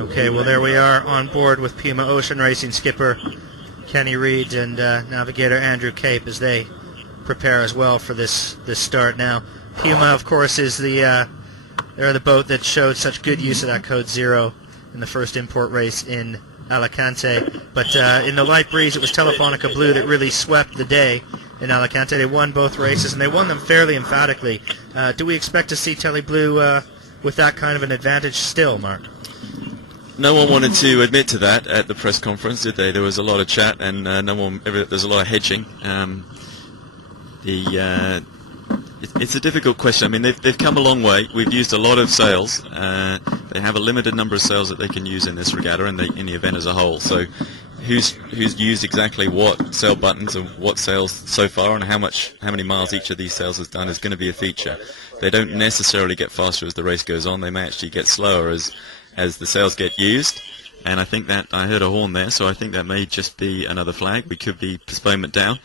Okay, well there we are on board with Puma Ocean Racing skipper Kenny Reed and navigator Andrew Cape as they prepare as well for this start now. Puma, of course, is they're the boat that showed such good use of that code 0 in the first import race in Alicante. But in the light breeze, it was Telefonica Blue that really swept the day in Alicante. They won both races, and they won them fairly emphatically. Do we expect to see Tele Blue with that kind of an advantage still, Mark? No one wanted to admit to that at the press conference, did they? There was a lot of chat, and there's a lot of hedging. It's a difficult question. I mean, they've come a long way. We've used a lot of sails. They have a limited number of sails that they can use in this regatta and in the event as a whole. So who's used exactly what sail buttons and what sails so far and how many miles each of these sails has done is going to be a feature. They don't necessarily get faster as the race goes on. They may actually get slower as the sails get used. And I think that I heard a horn there, so I think that may just be another flag. We could be postponement down.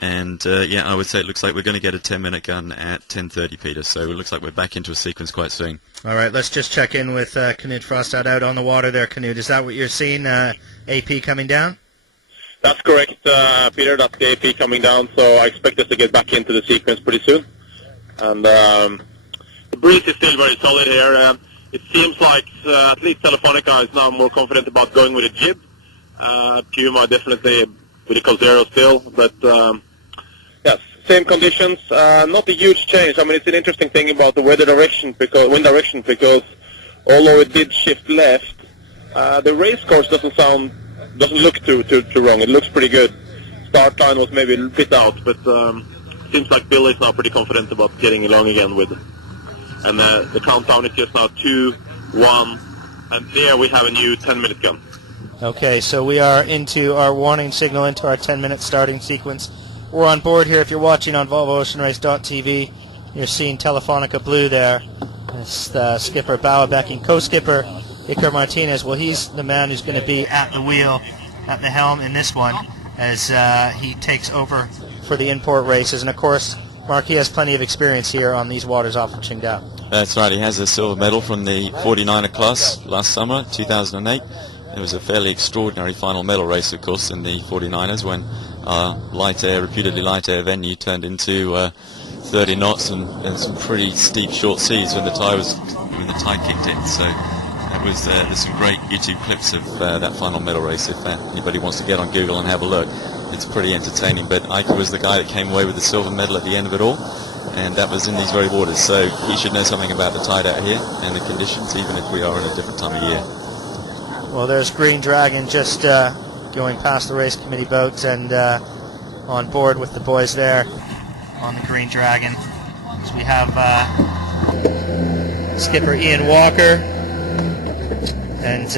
And yeah, I would say it looks like we're going to get a 10-minute gun at 10:30, Peter. So it looks like we're back into a sequence quite soon. All right, let's just check in with Knut Frostad out on the water there. Knut, is that what you're seeing, AP coming down? That's correct, Peter. That's the AP coming down, so I expect us to get back into the sequence pretty soon. And the breeze is still very solid here. It seems like at least Telefonica is now more confident about going with a jib. Puma definitely with a code 0 still, but yes, same conditions. Not a huge change. I mean, it's an interesting thing about the wind direction because although it did shift left, the race course doesn't look too wrong. It looks pretty good. Start time was maybe a bit out, but seems like Bill is now pretty confident about getting along again with it. And the countdown is just now 2, 1, and there we have a new 10-minute gun. Okay, so we are into our warning signal, into our 10-minute starting sequence. We're on board here. If you're watching on VolvoOceanRace.tv, you're seeing Telefonica Blue there. It's the skipper Bauerbeck, co-skipper Iker Martinez. Well, he's the man who's going to be at the wheel, at the helm in this one, as he takes over for the import races. And of course, Mark, he has plenty of experience here on these waters off of Qingdao. That's right. He has a silver medal from the 49er class last summer, 2008. It was a fairly extraordinary final medal race, of course, in the 49ers when our reputedly light air venue turned into 30 knots and some pretty steep short seas when the tide kicked in. So there's some great YouTube clips of that final medal race if anybody wants to get on Google and have a look. It's pretty entertaining. But Iker was the guy that came away with the silver medal at the end of it all, and that was in these very waters. So he should know something about the tide out here and the conditions, even if we are in a different time of year. Well, there's Green Dragon just going past the race committee boats and on board with the boys there on the Green Dragon. So we have skipper Ian Walker, and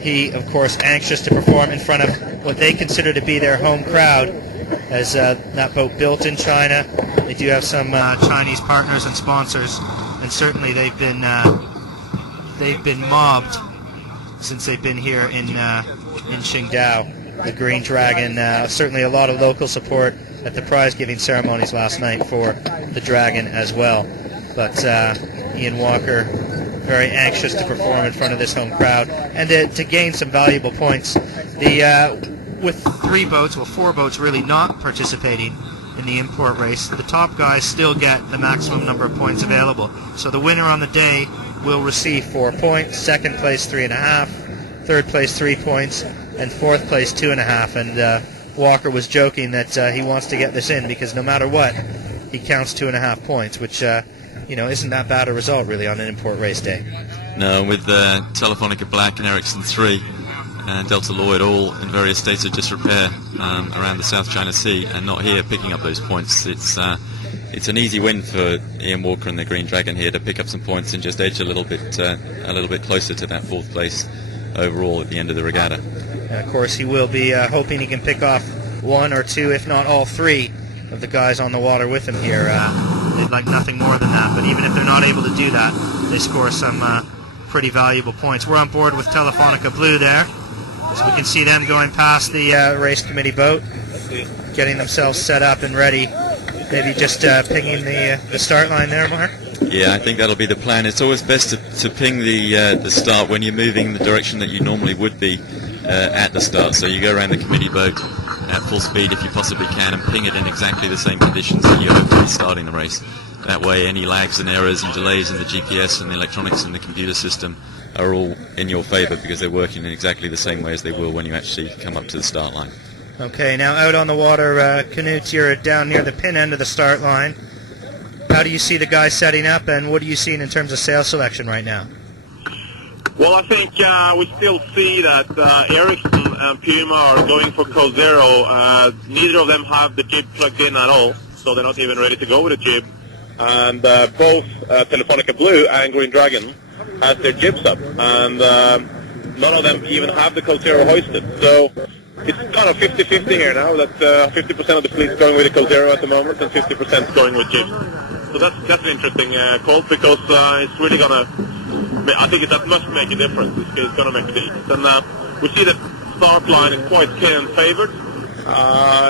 he, of course, anxious to perform in front of what they consider to be their home crowd, as that boat built in China. They do have some Chinese partners and sponsors, and certainly they've been mobbed since they've been here in Qingdao. The Green Dragon, certainly a lot of local support at the prize-giving ceremonies last night for the Dragon as well. But Ian Walker, very anxious to perform in front of this home crowd and to gain some valuable points. With 4 boats really not participating in the import race, the top guys still get the maximum number of points available. So the winner on the day will receive 4 points, second place 3.5, third place 3 points, and fourth place 2.5. And Walker was joking that he wants to get this in because no matter what, he counts 2.5 points, which isn't that bad a result really on an import race day. No, with Telefonica Black and Ericsson 3 and Delta Lloyd all in various states of disrepair around the South China Sea and not here picking up those points, it's an easy win for Ian Walker and the Green Dragon here to pick up some points and just edge a little bit closer to that 4th place overall at the end of the regatta. And of course, he will be hoping he can pick off 1 or 2, if not all 3, of the guys on the water with him here. They'd like nothing more than that, but even if they're not able to do that, they score some pretty valuable points. We're on board with Telefonica Blue there, so we can see them going past the race committee boat, getting themselves set up and ready. Maybe just pinging the start line there, Mark? Yeah, I think that'll be the plan. It's always best to ping the start when you're moving in the direction that you normally would be at the start. So you go around the committee boat at full speed if you possibly can and ping it in exactly the same conditions that you're hopefully starting the race. That way any lags and errors and delays in the GPS and the electronics and the computer system are all in your favour because they're working in exactly the same way as they will when you actually come up to the start line. Okay, now out on the water, Knut, you're down near the pin end of the start line. How do you see the guys setting up, and what are you seeing in terms of sail selection right now? Well, I think we still see that Ericsson and Puma are going for Code Zero. Neither of them have the jib plugged in at all, so they're not even ready to go with a jib. And both Telefonica Blue and Green Dragon has their jibs up, and none of them even have the Code Zero hoisted. So it's kind of 50-50 here now, that 50% of the fleet is going with the Code Zero at the moment, and 50% is going with jibs. So that's an interesting call, because it's really going to, I think that must make a difference. It's going to make a difference. And we see that start line is quite KN favored.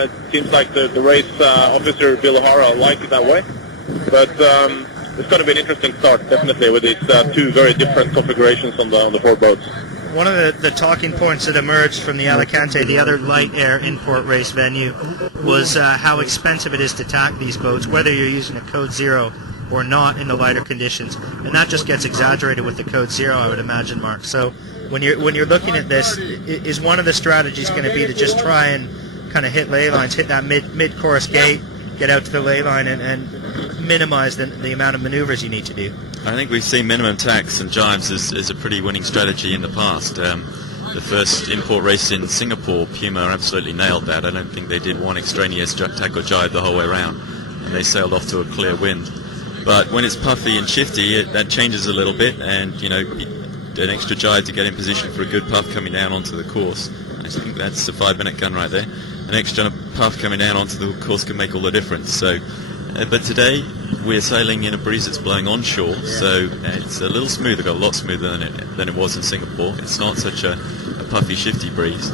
It seems like the race officer, Bill O'Hara, liked it that way. But it's going to be an interesting start, definitely, with these two very different configurations on the four boats. One of the talking points that emerged from the Alicante, the other light air import race venue, was how expensive it is to tack these boats, whether you're using a Code Zero or not in the lighter conditions. And that just gets exaggerated with the Code Zero, I would imagine, Mark. So when you're looking at this, is one of the strategies going to be to just try and kind of hit ley lines, hit that mid-course gate, get out to the ley line, and minimize the amount of maneuvers you need to do? I think we've seen minimum tacks and jives as a pretty winning strategy in the past. The first import race in Singapore, Puma absolutely nailed that. I don't think they did one extraneous tack or jive the whole way around, and they sailed off to a clear wind. But when it's puffy and shifty, that changes a little bit, and an extra jive to get in position for a good puff coming down onto the course. I think that's a 5-minute gun right there. An extra puff coming down onto the course can make all the difference. So, but today we're sailing in a breeze that's blowing onshore, so it's a little smoother, got a lot smoother than it was in Singapore. It's not such a puffy, shifty breeze.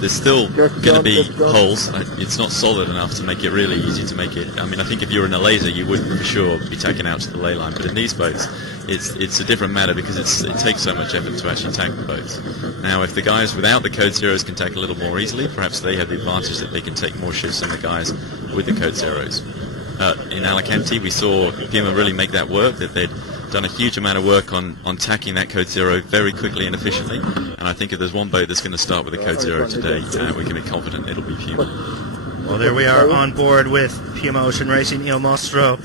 There's still going to be holes. It's not solid enough to make it really easy to make it. I mean, I think if you were in a laser, you would for sure be tacking out to the ley line. But in these boats, it's a different matter, because it takes so much effort to actually tack the boats. Now, if the guys without the Code Zeros can tack a little more easily, perhaps they have the advantage that they can take more shifts than the guys with the Code Zeros. In Alicante, we saw Puma really make that work, that they'd done a huge amount of work on tacking that Code Zero very quickly and efficiently, and I think if there's one boat that's going to start with a Code Zero today, we can be confident it'll be Puma. Well, there we are on board with Puma Ocean Racing, Il Mostro,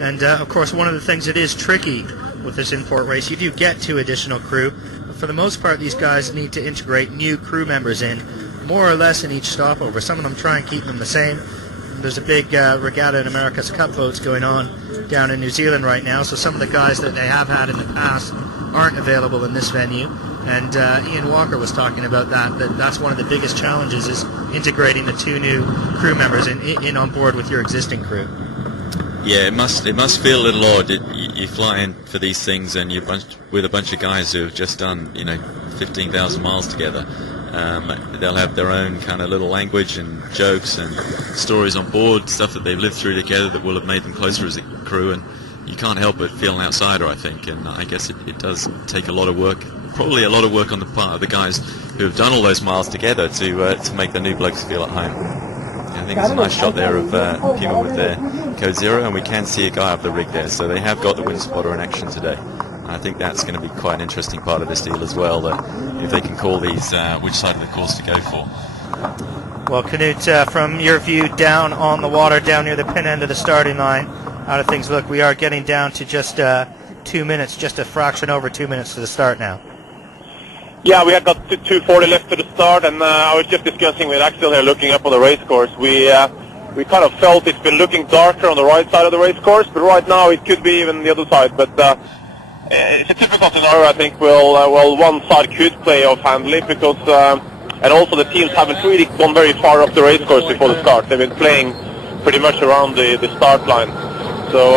and of course one of the things that is tricky with this import race, you do get 2 additional crew. For the most part, these guys need to integrate new crew members in, more or less in each stopover. Some of them try and keep them the same. There's a big regatta in America's Cup boats going on down in New Zealand right now, so some of the guys that they have had in the past aren't available in this venue. And Ian Walker was talking about that's one of the biggest challenges, is integrating the 2 new crew members in on board with your existing crew. Yeah, it must feel a little odd. You fly in for these things and you're with a bunch of guys who have just done 15,000 miles together. They'll have their own kind of little language and jokes and stories on board, stuff that they've lived through together that will have made them closer as a crew, and you can't help but feel an outsider, I think. And I guess it does take a lot of work, probably a lot of work on the part of the guys who have done all those miles together to make the new blokes feel at home. I think there's a nice shot there of Puma with their Code Zero, and we can see a guy up the rig there, so they have got the wind spotter in action today. I think that's going to be quite an interesting part of this deal as well, that if they can call these which side of the course to go for. Well, Knut, from your view down on the water, down near the pin end of the starting line, how do things look? We are getting down to just 2 minutes, just a fraction over 2 minutes to the start now. Yeah, we have got 2:40 left to the start, and I was just discussing with Axel here, looking up on the race course. We kind of felt it's been looking darker on the right side of the race course, but right now it could be even the other side. But it's a typical scenario, I think. Well, one side could play off handily, because and also the teams haven't really gone very far up the race course before the start. They've been playing pretty much around the start line. So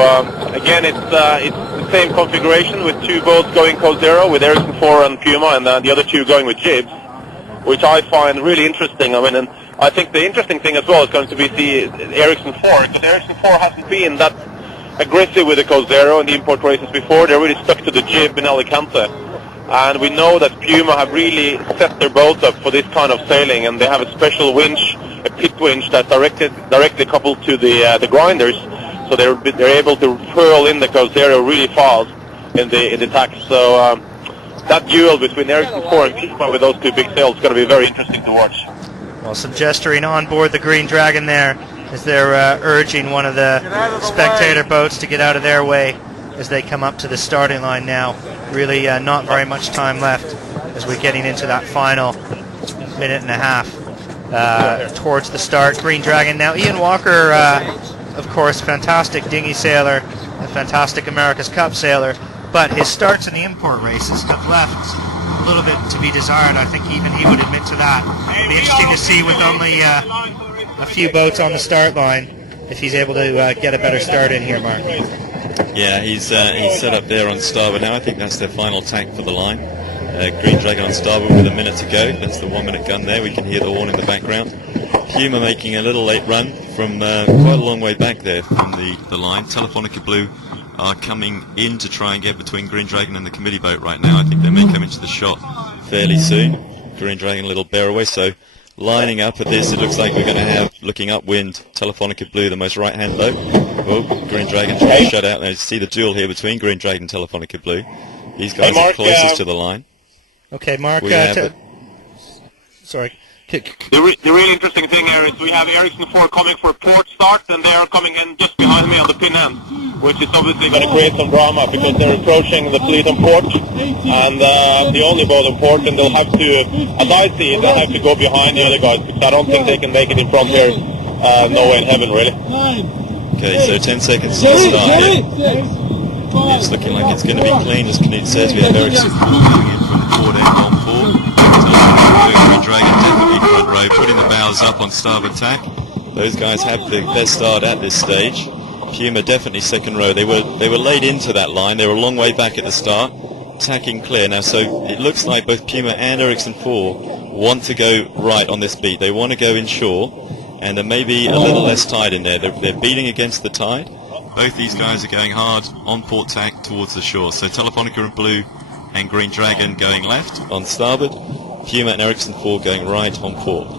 again, it's the same configuration with 2 boats going Code Zero, with Ericsson 4 and Puma, and the other 2 going with jibs, which I find really interesting. I mean, and I think the interesting thing as well is going to be the Ericsson 4, because Ericsson 4 hasn't been that aggressive with the Code Zero in the import races before. They're really stuck to the jib in Alicante. And we know that Puma have really set their boat up for this kind of sailing, and they have a special winch, a pit winch that's directly coupled to the grinders, so they're able to hurl in the Code Zero really fast in the tack. So that duel between Ericsson 4 and Puma with those two big sails is going to be very interesting to watch. Well, some gesturing on board the Green Dragon there as they're urging one of the spectator boats to get out of their way as they come up to the starting line now. Really not very much time left as we're getting into that final minute and a half towards the start. Green Dragon now. Ian Walker, of course, fantastic dinghy sailor, a fantastic America's Cup sailor, but his starts in the import races have left a little bit to be desired. I think even he would admit to that. It'll be interesting to see with only a few boats on the start line if he's able to get a better start in here, Mark. Yeah, he's set up there on starboard now. I think that's their final tack for the line. Green Dragon on starboard with a minute to go. That's the 1 minute gun there. We can hear the horn in the background. Puma making a little late run from quite a long way back there from the line. Telefonica Blue are coming in to try and get between Green Dragon and the committee boat right now. I think they may come into the shot fairly soon. Green Dragon a little bear away, so lining up at this, it looks like we're going to have, looking upwind, Telefonica Blue, the most right-hand boat. Oh, Green Dragon trying to shut out. Now you see the duel here between Green Dragon and Telefonica Blue. These guys Mark, are closest to the line. Okay, Mark. Sorry. The really interesting thing here is we have Ericsson 4 coming for a port start, and they are coming in just behind me on the pin end, which is obviously going to create some drama because they're approaching the fleet on port, and the only boat on port, and they'll have to, as I see it, they'll have to go behind the other guys because I don't think they can make it in front here. No way in heaven, really. Okay, so 10 seconds to the start here. It's looking like it's going to be clean, as Knut says. We have Ericsson coming in from the port end on port. Green Dragon definitely front row, putting the bows up on starboard tack. Those guys have the best start at this stage. Puma definitely second row. They were laid into that line. They were a long way back at the start, tacking clear now. So it looks like both Puma and Ericsson 4 want to go right on this beat. They want to go inshore, and there may be a little less tide in there. They're beating against the tide. Both these guys are going hard on port tack towards the shore. So Telefonica and Blue and Green Dragon going left on starboard. Puma and Ericsson 4 going right on port.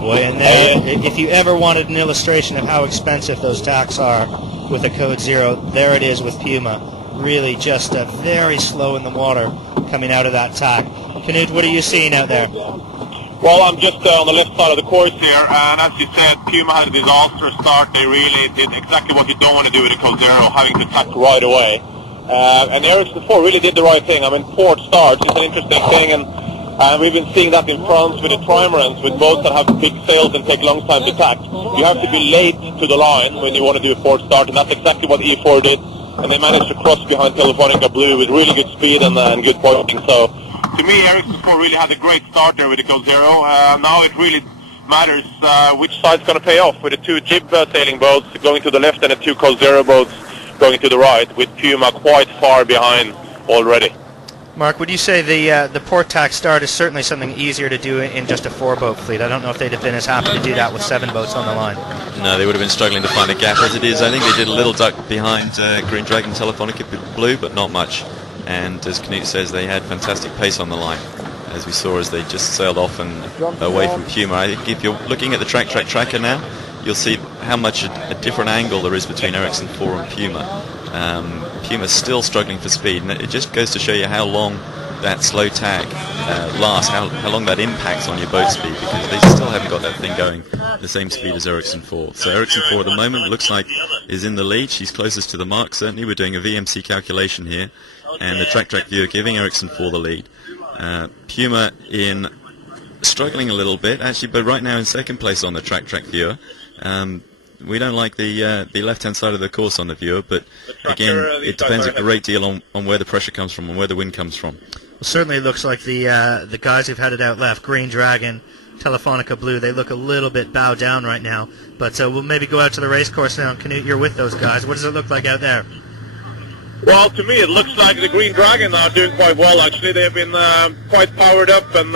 Boy, and there, if you ever wanted an illustration of how expensive those tacks are with a Code Zero, there it is with Puma. Really just very slow in the water coming out of that tack. Knut, what are you seeing out there? Well, I'm just on the left side of the course here, and as you said, Puma had a disastrous start. They really did exactly what you don't want to do with a Code Zero, having to tack right away. And Ericsson 4 really did the right thing. I mean, port starts is an interesting thing, and we've been seeing that in France with the trimarans, with boats that have big sails and take a long time to tack. You have to be late to the line when you want to do a port start, and that's exactly what E4 did. And they managed to cross behind Telefonica Blue with really good speed and good pointing. So, to me, Ericsson 4 really had a great start there with the Code Zero. Now it really matters which side's going to pay off, with the two jib sailing boats going to the left and the two Code Zero boats going to the right, with Puma quite far behind already. Mark, would you say the port tack start is certainly something easier to do in just a 4-boat fleet? I don't know if they'd have been as happy to do that with 7 boats on the line. No, they would have been struggling to find a gap as it is. I think they did a little duck behind Green Dragon Telefonica Blue, but not much. And as Knut says, they had fantastic pace on the line, as we saw as they just sailed off and away from Puma. I think if you're looking at the tracker now, you'll see how much a different angle there is between Ericsson 4 and Puma. Puma's still struggling for speed, and it just goes to show you how long that slow tack lasts, how long that impacts on your boat speed, because they still haven't got that thing going the same speed as Ericsson 4. So Ericsson 4 at the moment looks like is in the lead. She's closest to the mark, certainly. We're doing a VMC calculation here, and the track viewer giving Ericsson 4 the lead. Puma in struggling a little bit, actually, but right now in second place on the track viewer. We don't like the left-hand side of the course on the viewer, but again, it depends a great deal on where the pressure comes from and where the wind comes from. Well, certainly it looks like the guys who've headed out left, Green Dragon, Telefonica Blue, they look a little bit bowed down right now. But we'll maybe go out to the race course now. Knut, you're with those guys. What does it look like out there? Well, to me, it looks like the Green Dragon are doing quite well, actually. They've been quite powered up, and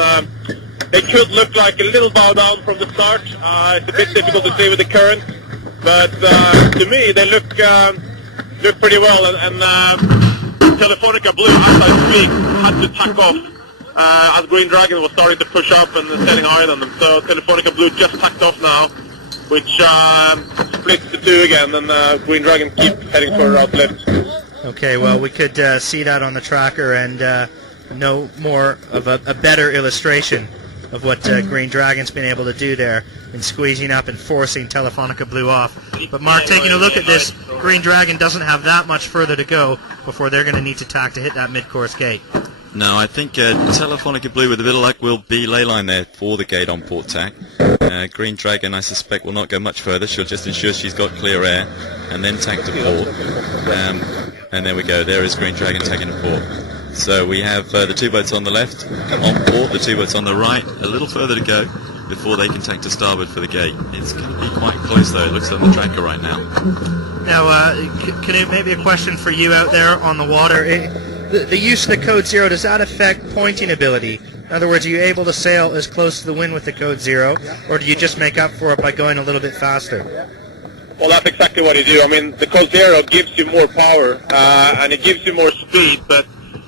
they could look like a little bow down from the start. It's a bit difficult to see with the current, but to me, they look Did pretty well, and Telefonica Blue, as I speak, had to tack off as Green Dragon was starting to push up and setting higher on them. So Telefonica Blue just tacked off now, which splits the two again, and Green Dragon keeps heading further out left. Okay, well, we could see that on the tracker, and no more of a better illustration of what Green Dragon's been able to do there in squeezing up and forcing Telefonica Blue off. But Mark, taking a look at this, Green Dragon doesn't have that much further to go before they're going to need to tack to hit that mid-course gate. No, I think Telefonica Blue, with a bit of luck, will be leyline there for the gate on port tack. Green Dragon, I suspect, will not go much further. She'll just ensure she's got clear air and then tack to port. And there we go. There is Green Dragon tacking to port. So we have the two boats on the left on port, the two boats on the right, a little further to go before they can tack to starboard for the gate. It's going to be quite close, though. It looks on the tracker right now. Now, Canute, maybe a question for you out there on the water. The use of the code 0, does that affect pointing ability? In other words, are you able to sail as close to the wind with the code 0, or do you just make up for it by going a little bit faster? Well, that's exactly what you do. I mean, the code 0 gives you more power, and it gives you more speed,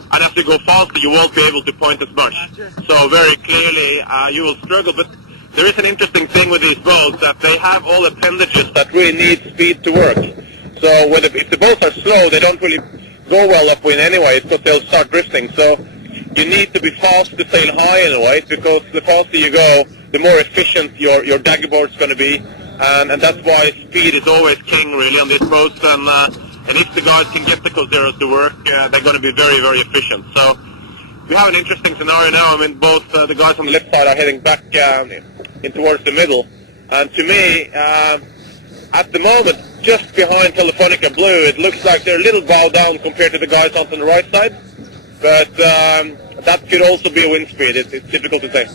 and as you go faster, you won't be able to point as much. So very clearly, you will struggle. But there is an interesting thing with these boats, that they have all appendages that really need speed to work. So if the boats are slow, they don't really go well upwind anyway, because they'll start drifting. So you need to be fast to sail high in a way, because the faster you go, the more efficient your dagger board's going to be. And that's why speed is always king, really, on these boats. And if the guys can get the code 0s to work, they're going to be very, very efficient. So we have an interesting scenario now. I mean, both the guys on the left side are heading back in towards the middle. And to me, at the moment, just behind Telefonica Blue, it looks like they're a little bow down compared to the guys on the right side. But that could also be a wind speed. It's difficult to say.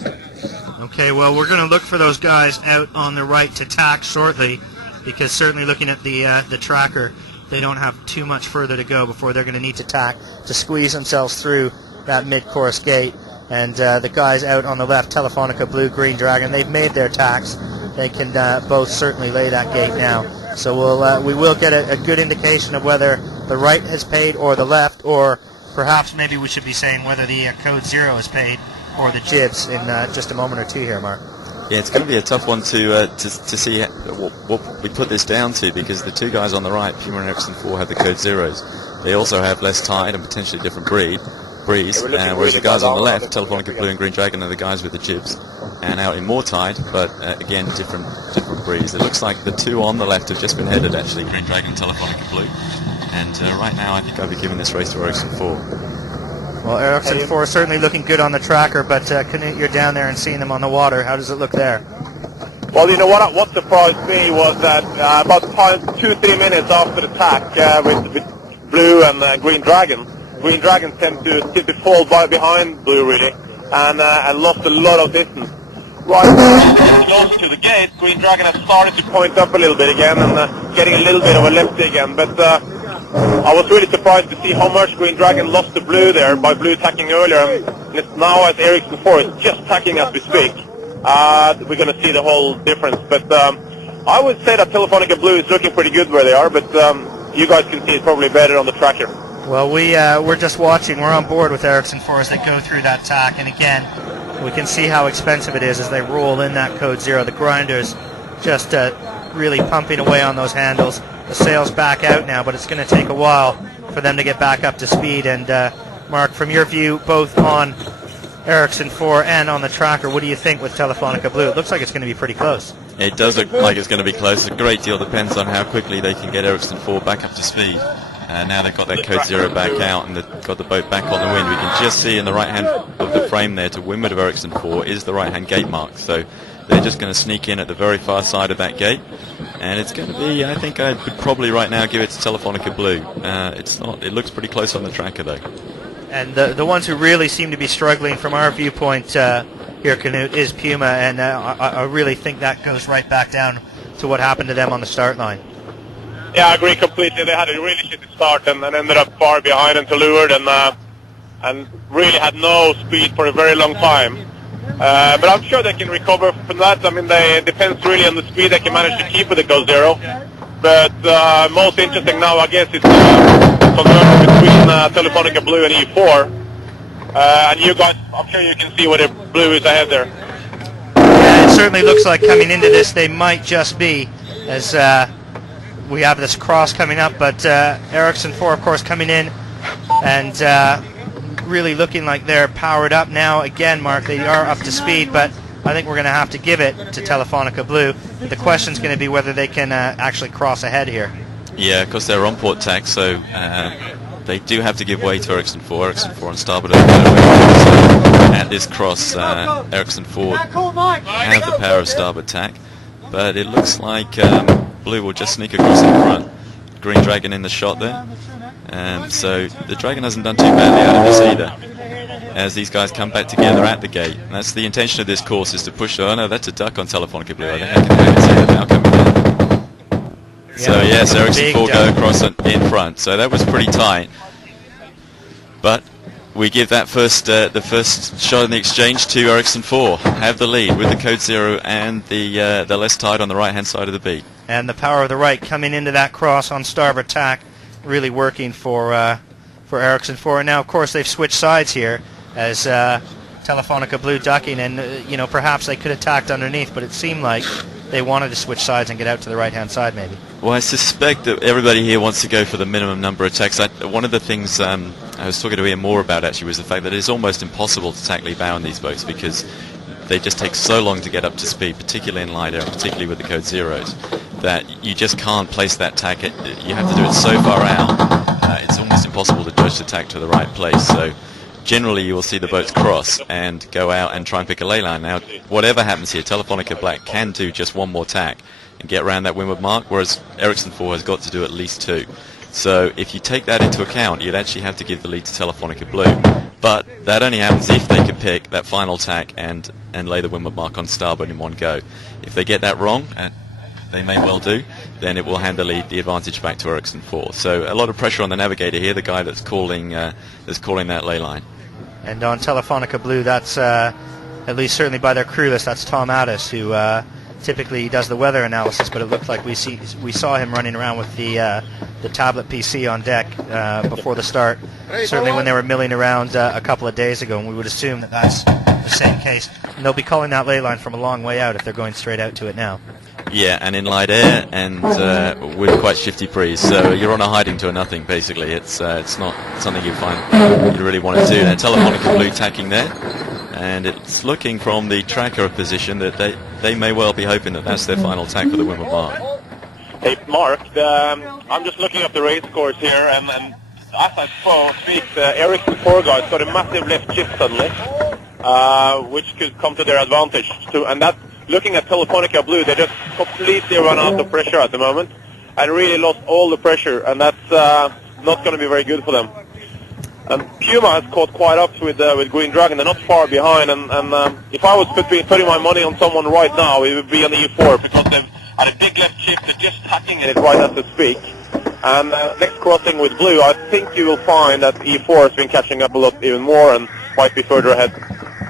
Okay, well, we're going to look for those guys out on the right to tack shortly, because certainly looking at the tracker, they don't have too much further to go before they're going to need to tack to squeeze themselves through that mid-course gate. And the guys out on the left, Telefonica Blue, Green Dragon, they've made their tacks. They can both certainly lay that gate now. So we will get a good indication of whether the right has paid or the left, or perhaps maybe we should be saying whether the code 0 is paid or the jibs in just a moment or two here, Mark. Yeah, it's going to be a tough one to see what we put this down to, because the two guys on the right, Puma and Ericsson 4, have the code 0s. They also have less tide and potentially different breeze, whereas the guys on the left, Telefonica Blue and Green Dragon, are the guys with the jibs and out in more tide, but again, different breeze. It looks like the two on the left have just been headed, actually, Green Dragon and Telefonica Blue. And right now, I think I'll be giving this race to Ericsson 4. Well, Ericsson 4 is certainly looking good on the tracker, but Canute, you're down there and seeing them on the water. How does it look there? Well, you know what surprised me was that about 2-3 minutes after the tack with Blue and Green Dragon tend to fall behind Blue, really, and lost a lot of distance. Right close to the gate, Green Dragon has started to point up a little bit again and getting a little bit of a lefty again, but I was really surprised to see how much Green Dragon lost to Blue there by Blue tacking earlier, and it's now as Ericsson 4 is just tacking as we speak. We're going to see the whole difference, but I would say that Telefonica Blue is looking pretty good where they are, but you guys can see it probably better on the tracker. Well, we're just watching. We're on board with Ericsson 4 as they go through that tack, and again, we can see how expensive it is as they roll in that code 0. The grinders just really pumping away on those handles. The sail's back out now, but it's going to take a while for them to get back up to speed. And Mark, from your view, both on Ericsson 4 and on the tracker, what do you think with Telefonica Blue? It looks like it's going to be pretty close. It does look like it's going to be close. A great deal depends on how quickly they can get Ericsson 4 back up to speed. Now they've got that code 0 back out and they've got the boat back on the wind. We can just see in the right hand of the frame there to windward of Ericsson 4 is the right hand gate mark. So they're just going to sneak in at the very far side of that gate. And it's going to be, I think I would probably right now give it to Telefonica Blue. It's not. It looks pretty close on the tracker though. And the ones who really seem to be struggling from our viewpoint here, Canute, is Puma, and I really think that goes right back down to what happened to them on the start line. Yeah, I agree completely. They had a really shitty start and ended up far behind and to leeward and really had no speed for a very long time. But I'm sure they can recover from that. I mean, it depends really on the speed they can manage to keep with the code 0. but most interesting now, I guess, is the conversion between Telefonica Blue and E4. And you guys, I'm sure you can see what the Blue is ahead there. Yeah, it certainly looks like coming into this they might just be, as we have this cross coming up, but Ericsson 4, of course, coming in and really looking like they're powered up now. Again, Mark, they are up to speed, but I think we're going to have to give it to Telefonica Blue. The question's going to be whether they can actually cross ahead here. Yeah, because they're on port tack, so they do have to give way to Ericsson 4. Ericsson 4 on starboard. So at this cross, Ericsson 4 have the power of starboard tack, but it looks like Blue will just sneak across in front. Green Dragon in the shot there. So the Dragon hasn't done too badly out of this either, as these guys come back together at the gate. And that's the intention of this course, is to push. Oh no, that's a duck on Telefonica Blue. I think I can see that now coming in. So yes, Ericsson 4 go across in front. So that was pretty tight. But we give that the first shot in the exchange to Ericsson 4. Have the lead with the code 0 and the less tide on the right hand side of the beat. And the power of the right coming into that cross on starboard tack, really working for Ericsson 4. And now, of course, they've switched sides here, as Telefonica Blue ducking, and you know, perhaps they could have tacked underneath, but it seemed like they wanted to switch sides and get out to the right-hand side, maybe. Well, I suspect that everybody here wants to go for the minimum number of tacks. One of the things I was talking to Ian Moore about, actually, was the fact that it's almost impossible to tack lee bow on these boats, because they just take so long to get up to speed, particularly in light air, and particularly with the code 0s, that you just can't place that tack. You have to do it so far out, it's almost impossible to judge the tack to the right place. So generally you will see the boats cross and go out and try and pick a ley line. Now, whatever happens here, Telefonica Black can do just one more tack and get around that windward mark, whereas Ericsson 4 has got to do at least 2. So if you take that into account, you'd actually have to give the lead to Telefonica Blue. But that only happens if they can pick that final tack and lay the windward mark on starboard in one go. If they get that wrong, and they may well do, then it will hand the advantage back to Ericsson 4. So a lot of pressure on the navigator here, the guy that's calling that ley line. And on Telefonica Blue, that's at least certainly by their crew list, that's Tom Addis, who typically does the weather analysis, but it looked like we saw him running around with the tablet PC on deck before the start, certainly when they were milling around a couple of days ago, and we would assume that that's the same case. And they'll be calling that ley line from a long way out if they're going straight out to it now. Yeah, and in light air and with quite shifty breeze, so you're on a hiding to a nothing, basically. It's not something you find you really want to do. Now, Telefonica Blue tacking there, and it's looking from the tracker position that they may well be hoping that that's their final tack for the windward mark. Hey, Mark, I'm just looking up the race course here, and as I speak, the Ericsson 4 guys got a massive left shift suddenly, which could come to their advantage. And that, looking at Telefonica Blue, they just completely run out of pressure at the moment, and really lost all the pressure, and that's not going to be very good for them. And Puma has caught quite up with Green Dragon. They're not far behind, and if I was putting my money on someone right now, it would be on the E4, because they've had a big left shift. They're just hacking it right as they speak. And next crossing with Blue, I think you will find that E4 has been catching up a lot even more and might be further ahead.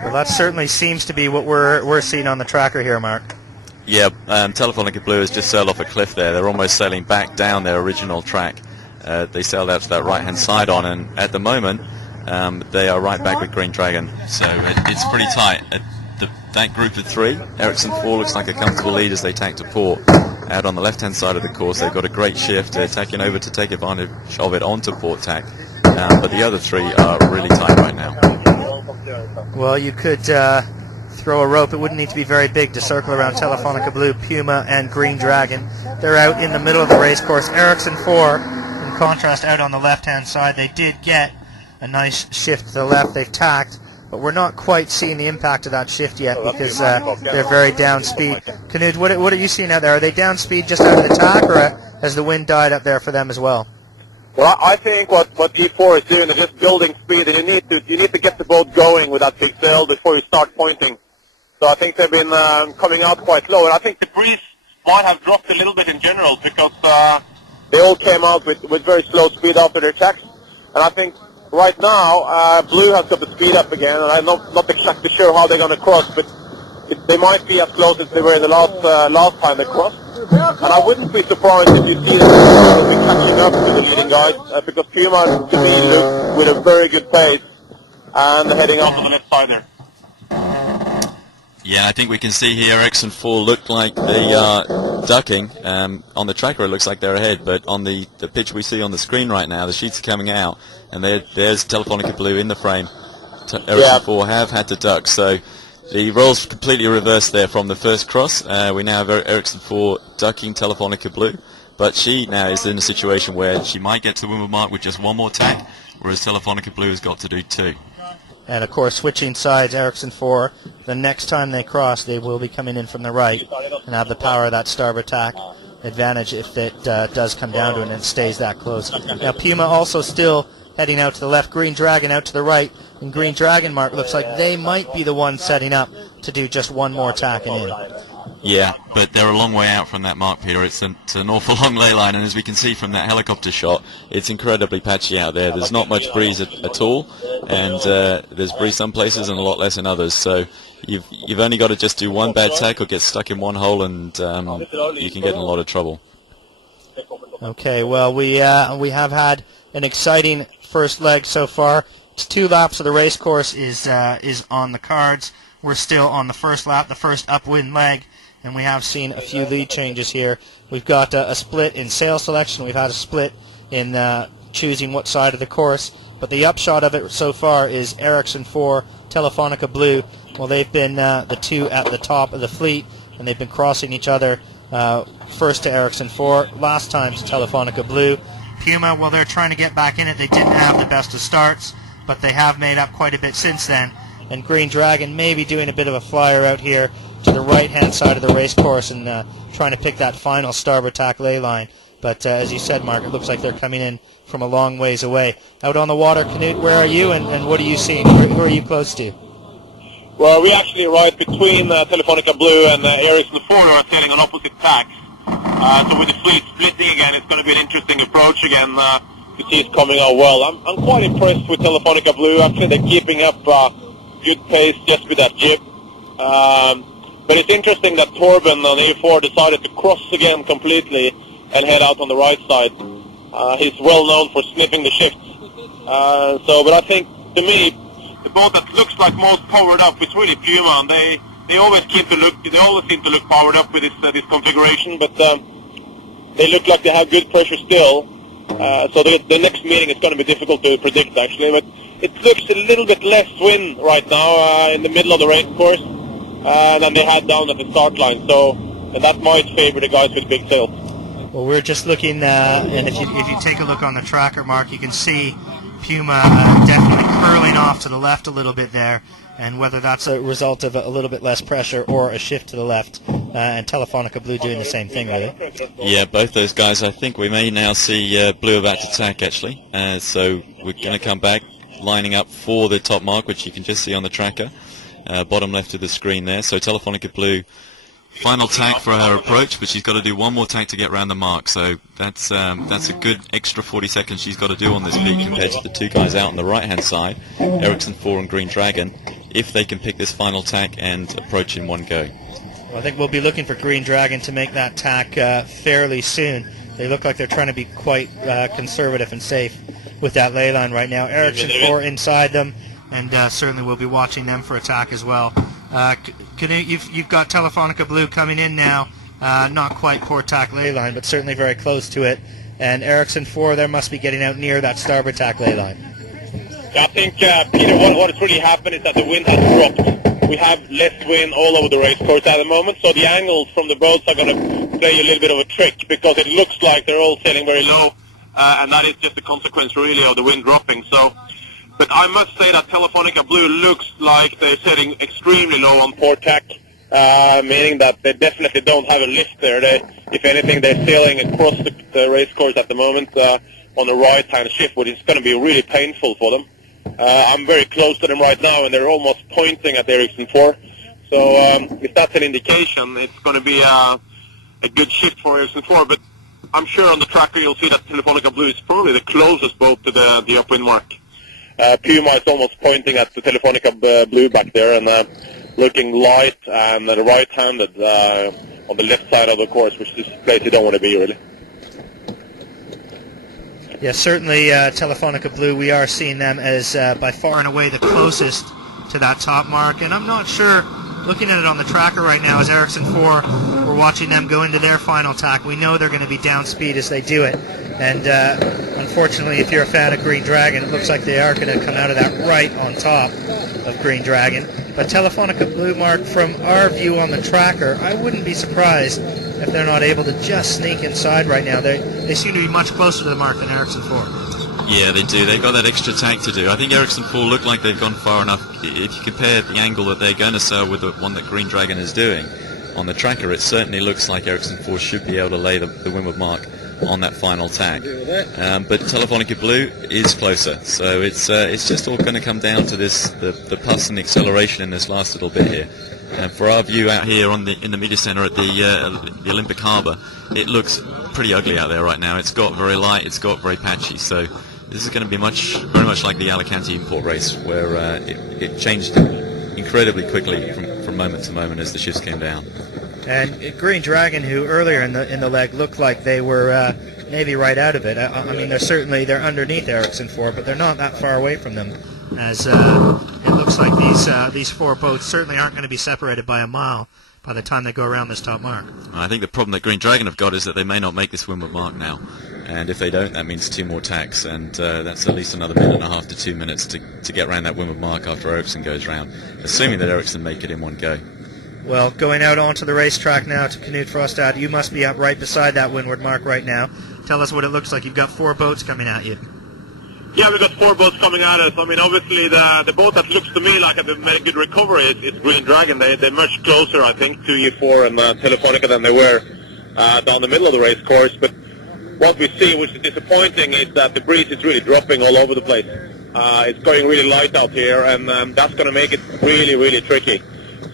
Well, that certainly seems to be what we're seeing on the tracker here, Mark. Yeah, Telefonica Blue has just sailed off a cliff there. They're almost sailing back down their original track. They sailed out to that right-hand side on, and at the moment they are right back with Green Dragon. So it's pretty tight. That group of 3, Ericsson 4 looks like a comfortable lead as they tack to port. Out on the left-hand side of the course, they've got a great shift. They're tacking over to take advantage of it onto port tack. But the other 3 are really tight right now. Well, you could throw a rope. It wouldn't need to be very big to circle around Telefonica Blue, Puma, and Green Dragon. They're out in the middle of the race course. Ericsson 4, in contrast, out on the left-hand side. They did get a nice shift to the left. They've tacked, but we're not quite seeing the impact of that shift yet because they're very down speed. Knud, what are you seeing out there? Are they down speed just out of the tack, or has the wind died up there for them as well? Well, I think what E4 is doing is just building speed, and you need to get the boat going with that big sail before you start pointing. So I think they've been coming out quite low, and I think the breeze might have dropped a little bit in general because they all came out with very slow speed after their tacks. And I think right now Blue has got the speed up again, and I'm not exactly sure how they're going to cross, but they might be as close as they were in the last time they crossed. And I wouldn't be surprised if you see that will be catching up to the leading guys, because Puma to me looks with a very good pace and heading off on the left side there. Yeah, I think we can see here Ericsson 4 look like they are ducking. On the tracker it looks like they're ahead, but on the pitch we see on the screen right now, the sheets are coming out, and there's Telefonica Blue in the frame. Ericsson 4 have had to duck, so the roles completely reversed there from the first cross. We now have Ericsson 4 ducking Telefonica Blue, but she now is in a situation where she might get to the windward mark with just one more tack, whereas Telefonica Blue has got to do 2. And of course, switching sides, Ericsson 4, the next time they cross, they will be coming in from the right and have the power of that starboard tack advantage if it does come down to it and it stays that close. Now, Puma also still heading out to the left, Green Dragon out to the right, and Green Dragon, Mark, looks like they might be the ones setting up to do just one more tack and in. Yeah, but they're a long way out from that mark, Peter. It's an awful long ley line, and as we can see from that helicopter shot, it's incredibly patchy out there. There's not much breeze at all, and there's breeze some places and a lot less in others. So you've only got to just do one bad tack or get stuck in one hole, and you can get in a lot of trouble. Okay, well, we have had an exciting first leg so far. 2 laps of the race course is on the cards. We're still on the first lap, the first upwind leg, and we have seen a few lead changes here. We've got a split in sail selection. We've had a split in choosing what side of the course. But the upshot of it so far is Ericsson 4, Telefonica Blue. Well, they've been the 2 at the top of the fleet, and they've been crossing each other. First to Ericsson 4, last time to Telefonica Blue. Puma, well, they're trying to get back in it. They didn't have the best of starts, but they have made up quite a bit since then. And Green Dragon may be doing a bit of a flyer out here to the right-hand side of the race course and trying to pick that final starboard tack ley line. But as you said, Mark, it looks like they're coming in from a long ways away. Out on the water, Knut, where are you and what are you seeing? Who are you close to? Well, we're actually right between Telefonica Blue and Ericsson 4 are sailing on opposite tacks. So with the fleet splitting again, it's going to be an interesting approach again. You see it's coming out well. I'm quite impressed with Telefonica Blue. Actually, they're keeping up good pace just with that jib. But it's interesting that Torben on A4 decided to cross again completely and head out on the right side. He's well known for sniffing the shifts. But I think, to me, the boat that looks like most powered up is really Puma, and they always seem to look powered up with this configuration, but they look like they have good pressure still. So the next meeting is going to be difficult to predict, actually, but it looks a little bit less wind right now in the middle of the race course than they had down at the start line, so that might favor the guys with big sails. Well, we're just looking, and if you take a look on the tracker, Mark, you can see Puma definitely curling off to the left a little bit there, and whether that's a result of a little bit less pressure or a shift to the left, and Telefonica Blue doing the same thing, really. Yeah, both those guys. I think we may now see Blue about to tack, actually. So we're going to come back, lining up for the top mark, which you can just see on the tracker, bottom left of the screen there. So Telefonica Blue, final tack for her approach, but she's got to do one more tack to get round the mark. So that's a good extra 40 seconds she's got to do on this beat compared to the 2 guys out on the right-hand side, Ericsson 4 and Green Dragon, if they can pick this final tack and approach in one go. Well, I think we'll be looking for Green Dragon to make that tack fairly soon. They look like they're trying to be quite conservative and safe with that ley line right now. Ericsson 4 inside them, and certainly we'll be watching them for attack as well. Knut, you've got Telefonica Blue coming in now, not quite port tack ley line, but certainly very close to it. And Ericsson 4, there must be getting out near that starboard tack ley line. I think, Peter, what has really happened is that the wind has dropped. We have less wind all over the race course at the moment, so the angles from the boats are going to play a little bit of a trick, because it looks like they're all sailing very low, and that is just a consequence really of the wind dropping. So, but I must say that Telefonica Blue looks like they're sailing extremely low on port tack, meaning that they definitely don't have a lift there. If anything, they're sailing across the race course at the moment on the right-hand shift, which is going to be really painful for them. I'm very close to them right now, and they're almost pointing at Ericsson 4. So if that's an indication, it's going to be a good shift for Ericsson 4. But I'm sure on the tracker you'll see that Telefonica Blue is probably the closest boat to the upwind mark. Puma is almost pointing at the Telefonica Blue back there, and looking light and right-handed on the left side of the course, which is a place you don't want to be, really. Yeah, certainly Telefonica Blue, we are seeing them as by far and away the closest to that top mark, and I'm not sure, looking at it on the tracker right now, as Ericsson 4, we're watching them go into their final tack. We know they're going to be down speed as they do it, and unfortunately, if you're a fan of Green Dragon, it looks like they are going to come out of that right on top of Green Dragon. But Telefonica Blue, Mark, from our view on the tracker, I wouldn't be surprised if they're not able to just sneak inside right now. They seem to be much closer to the mark than Ericsson 4. Yeah, they do. They've got that extra tack to do. I think Ericsson 4 look like they've gone far enough. If you compare the angle that they're going to sail with the one that Green Dragon is doing on the tracker, it certainly looks like Ericsson 4 should be able to lay the windward mark on that final tack. But Telefonica Blue is closer, so it's just all going to come down to the pulse and the acceleration in this last little bit here. And for our view out here in the media center at the Olympic Harbour, it looks pretty ugly out there right now. It's got very light, it's got very patchy, so this is going to be very much like the Alicante import race, where it changed incredibly quickly from moment to moment as the shifts came down. And Green Dragon, who earlier in the leg looked like they were maybe right out of it. I mean, they're underneath Ericsson 4, but they're not that far away from them. As it looks like these four boats certainly aren't going to be separated by a mile by the time they go around this top mark. I think the problem that Green Dragon have got is that they may not make this windward mark now, and if they don't, that means 2 more tacks, and that's at least another minute and a half to 2 minutes to get around that windward mark after Ericsson goes round, assuming that Ericsson make it in one go. Well, going out onto the racetrack now to Knut Frostad, you must be up right beside that windward mark right now. Tell us what it looks like. You've got 4 boats coming at you. Yeah, we've got 4 boats coming at us. I mean, obviously, the boat that looks to me like they've made a good recovery is Green Dragon. They're much closer, I think, to E4 and Telefonica than they were down the middle of the race course. But what we see, which is disappointing, is that the breeze is really dropping all over the place. It's going really light out here, and that's going to make it really, really tricky.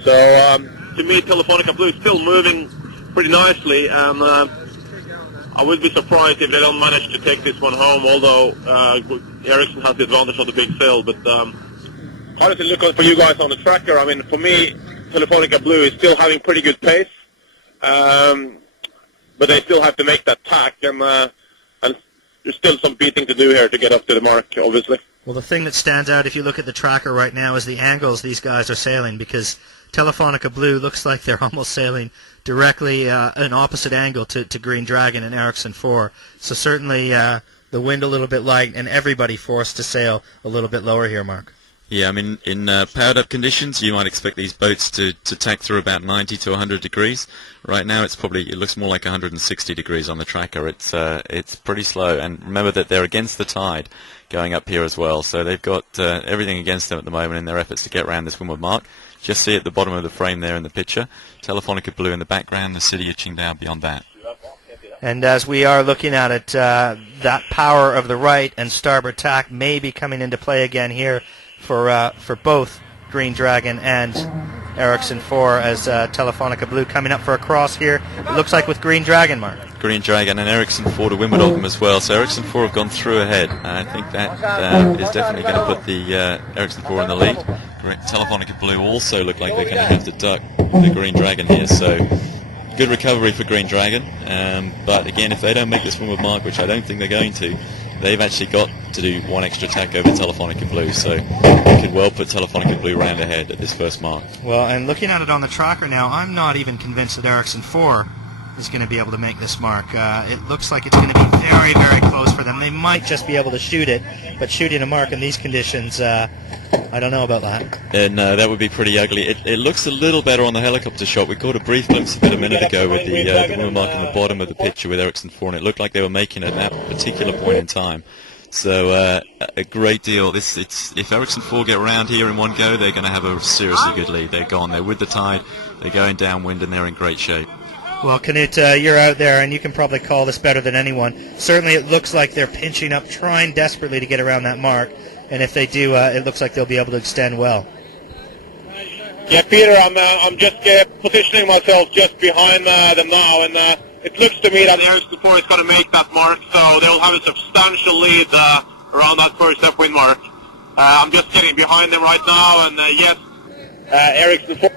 So, to me, Telefonica Blue is still moving pretty nicely, and I would be surprised if they don't manage to take this one home, although Ericsson has the advantage of the big sail. But how does it look for you guys on the tracker? I mean, for me, Telefonica Blue is still having pretty good pace, but they still have to make that tack, and there's still some beating to do here to get up to the mark, obviously. Well, the thing that stands out if you look at the tracker right now is the angles these guys are sailing, because Telefonica Blue looks like they're almost sailing directly an opposite angle to Green Dragon and Ericsson 4. So certainly the wind a little bit light and everybody forced to sail a little bit lower here, Mark. Yeah, I mean, in powered up conditions, you might expect these boats to tack through about 90 to 100 degrees. Right now, it looks more like 160 degrees on the tracker. It's pretty slow, and remember that they're against the tide going up here as well. So they've got everything against them at the moment in their efforts to get around this windward mark. Just see at the bottom of the frame there in the picture, Telefonica Blue in the background, the city of Qingdao beyond that. And as we are looking at it, that power of the right and starboard tack may be coming into play again here for both Green Dragon and Ericsson 4, as Telefonica Blue coming up for a cross here. It looks like with Green Dragon, Mark. Green Dragon and Ericsson 4 to windward of them as well. So Ericsson 4 have gone through ahead. I think that is definitely going to put the Ericsson 4 in the lead. Telefonica Blue also look like they're going to have to duck the Green Dragon here. So good recovery for Green Dragon. But again, if they don't make this windward mark, which I don't think they're going to, they've actually got to do 1 extra tack over Telefonica Blue. So they could well put Telefonica Blue round ahead at this first mark. Well, and looking at it on the tracker now, I'm not even convinced that Ericsson 4 is going to be able to make this mark. It looks like it's going to be very, very close for them. They might just be able to shoot it, but shooting a mark in these conditions, I don't know about that. And that would be pretty ugly. It looks a little better on the helicopter shot. We caught a brief glimpse of it a minute ago with the windward mark on the bottom of the picture with Ericsson 4, and it looked like they were making it at that particular point in time. So a great deal. If Ericsson 4 get around here in one go, they're going to have a seriously good lead. They're gone. They're with the tide. They're going downwind, and they're in great shape. Well, Knut, you're out there, and you can probably call this better than anyone. Certainly it looks like they're pinching up, trying desperately to get around that mark, and if they do, it looks like they'll be able to extend well. Yeah, Peter, I'm just positioning myself just behind them now, and it looks to me that Ericsson 4 is going to make that mark, so they will have a substantial lead around that first upwind mark. I'm just getting behind them right now, and yes, Ericsson 4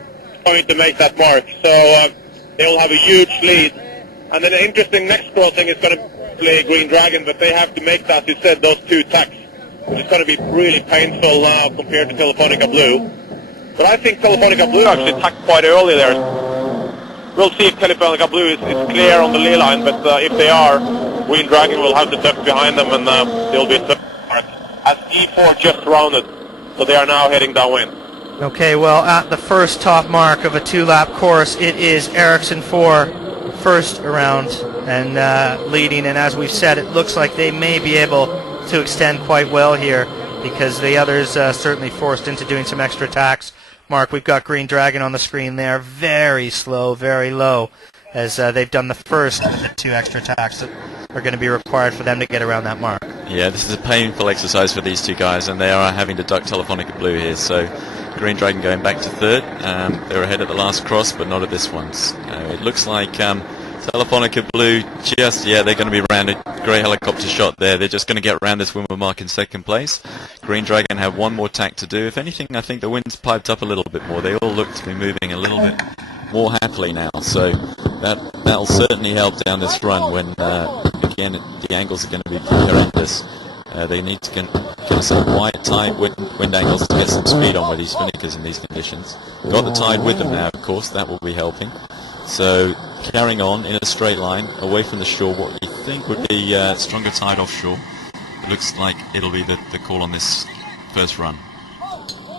going to make that mark. So they will have a huge lead. And then the interesting next crossing is going to play Green Dragon, but they have to make, as you said, those two tacks, which is going to be really painful now compared to Telefonica Blue. But I think Telefonica Blue actually tacked quite early there. We'll see if Telefonica Blue is clear on the lee line, but if they are, Green Dragon will have to duck behind them, and they'll be stuck as E4 just rounded. So they are now heading downwind. Okay, well, at the first top mark of a 2-lap course, it is Ericsson 4 first around and leading, and as we've said, it looks like they may be able to extend quite well here because the others certainly forced into doing some extra tacks. Mark, we've got Green Dragon on the screen there, very slow, very low, as they've done the first of the 2 extra tacks that are going to be required for them to get around that mark. Yeah, this is a painful exercise for these 2 guys, and they are having to duck Telefonica Blue here, so Green Dragon going back to third. They're ahead at the last cross, but not at this one. It looks like Telefonica Blue they're going to be rounded. Great helicopter shot there. They're just going to get around this windward mark in second place. Green Dragon have one more tack to do. If anything, I think the wind's piped up a little bit more. They all look to be moving a little bit more happily now, so that'll certainly help down this run when, again, the angles are going to be horrendous. They need to get some wide, tight wind angles to get some speed on with these spinnakers in these conditions. Got the tide with them now, of course, that will be helping. So carrying on in a straight line away from the shore, what you think would be stronger tide offshore. It looks like it'll be the call on this first run.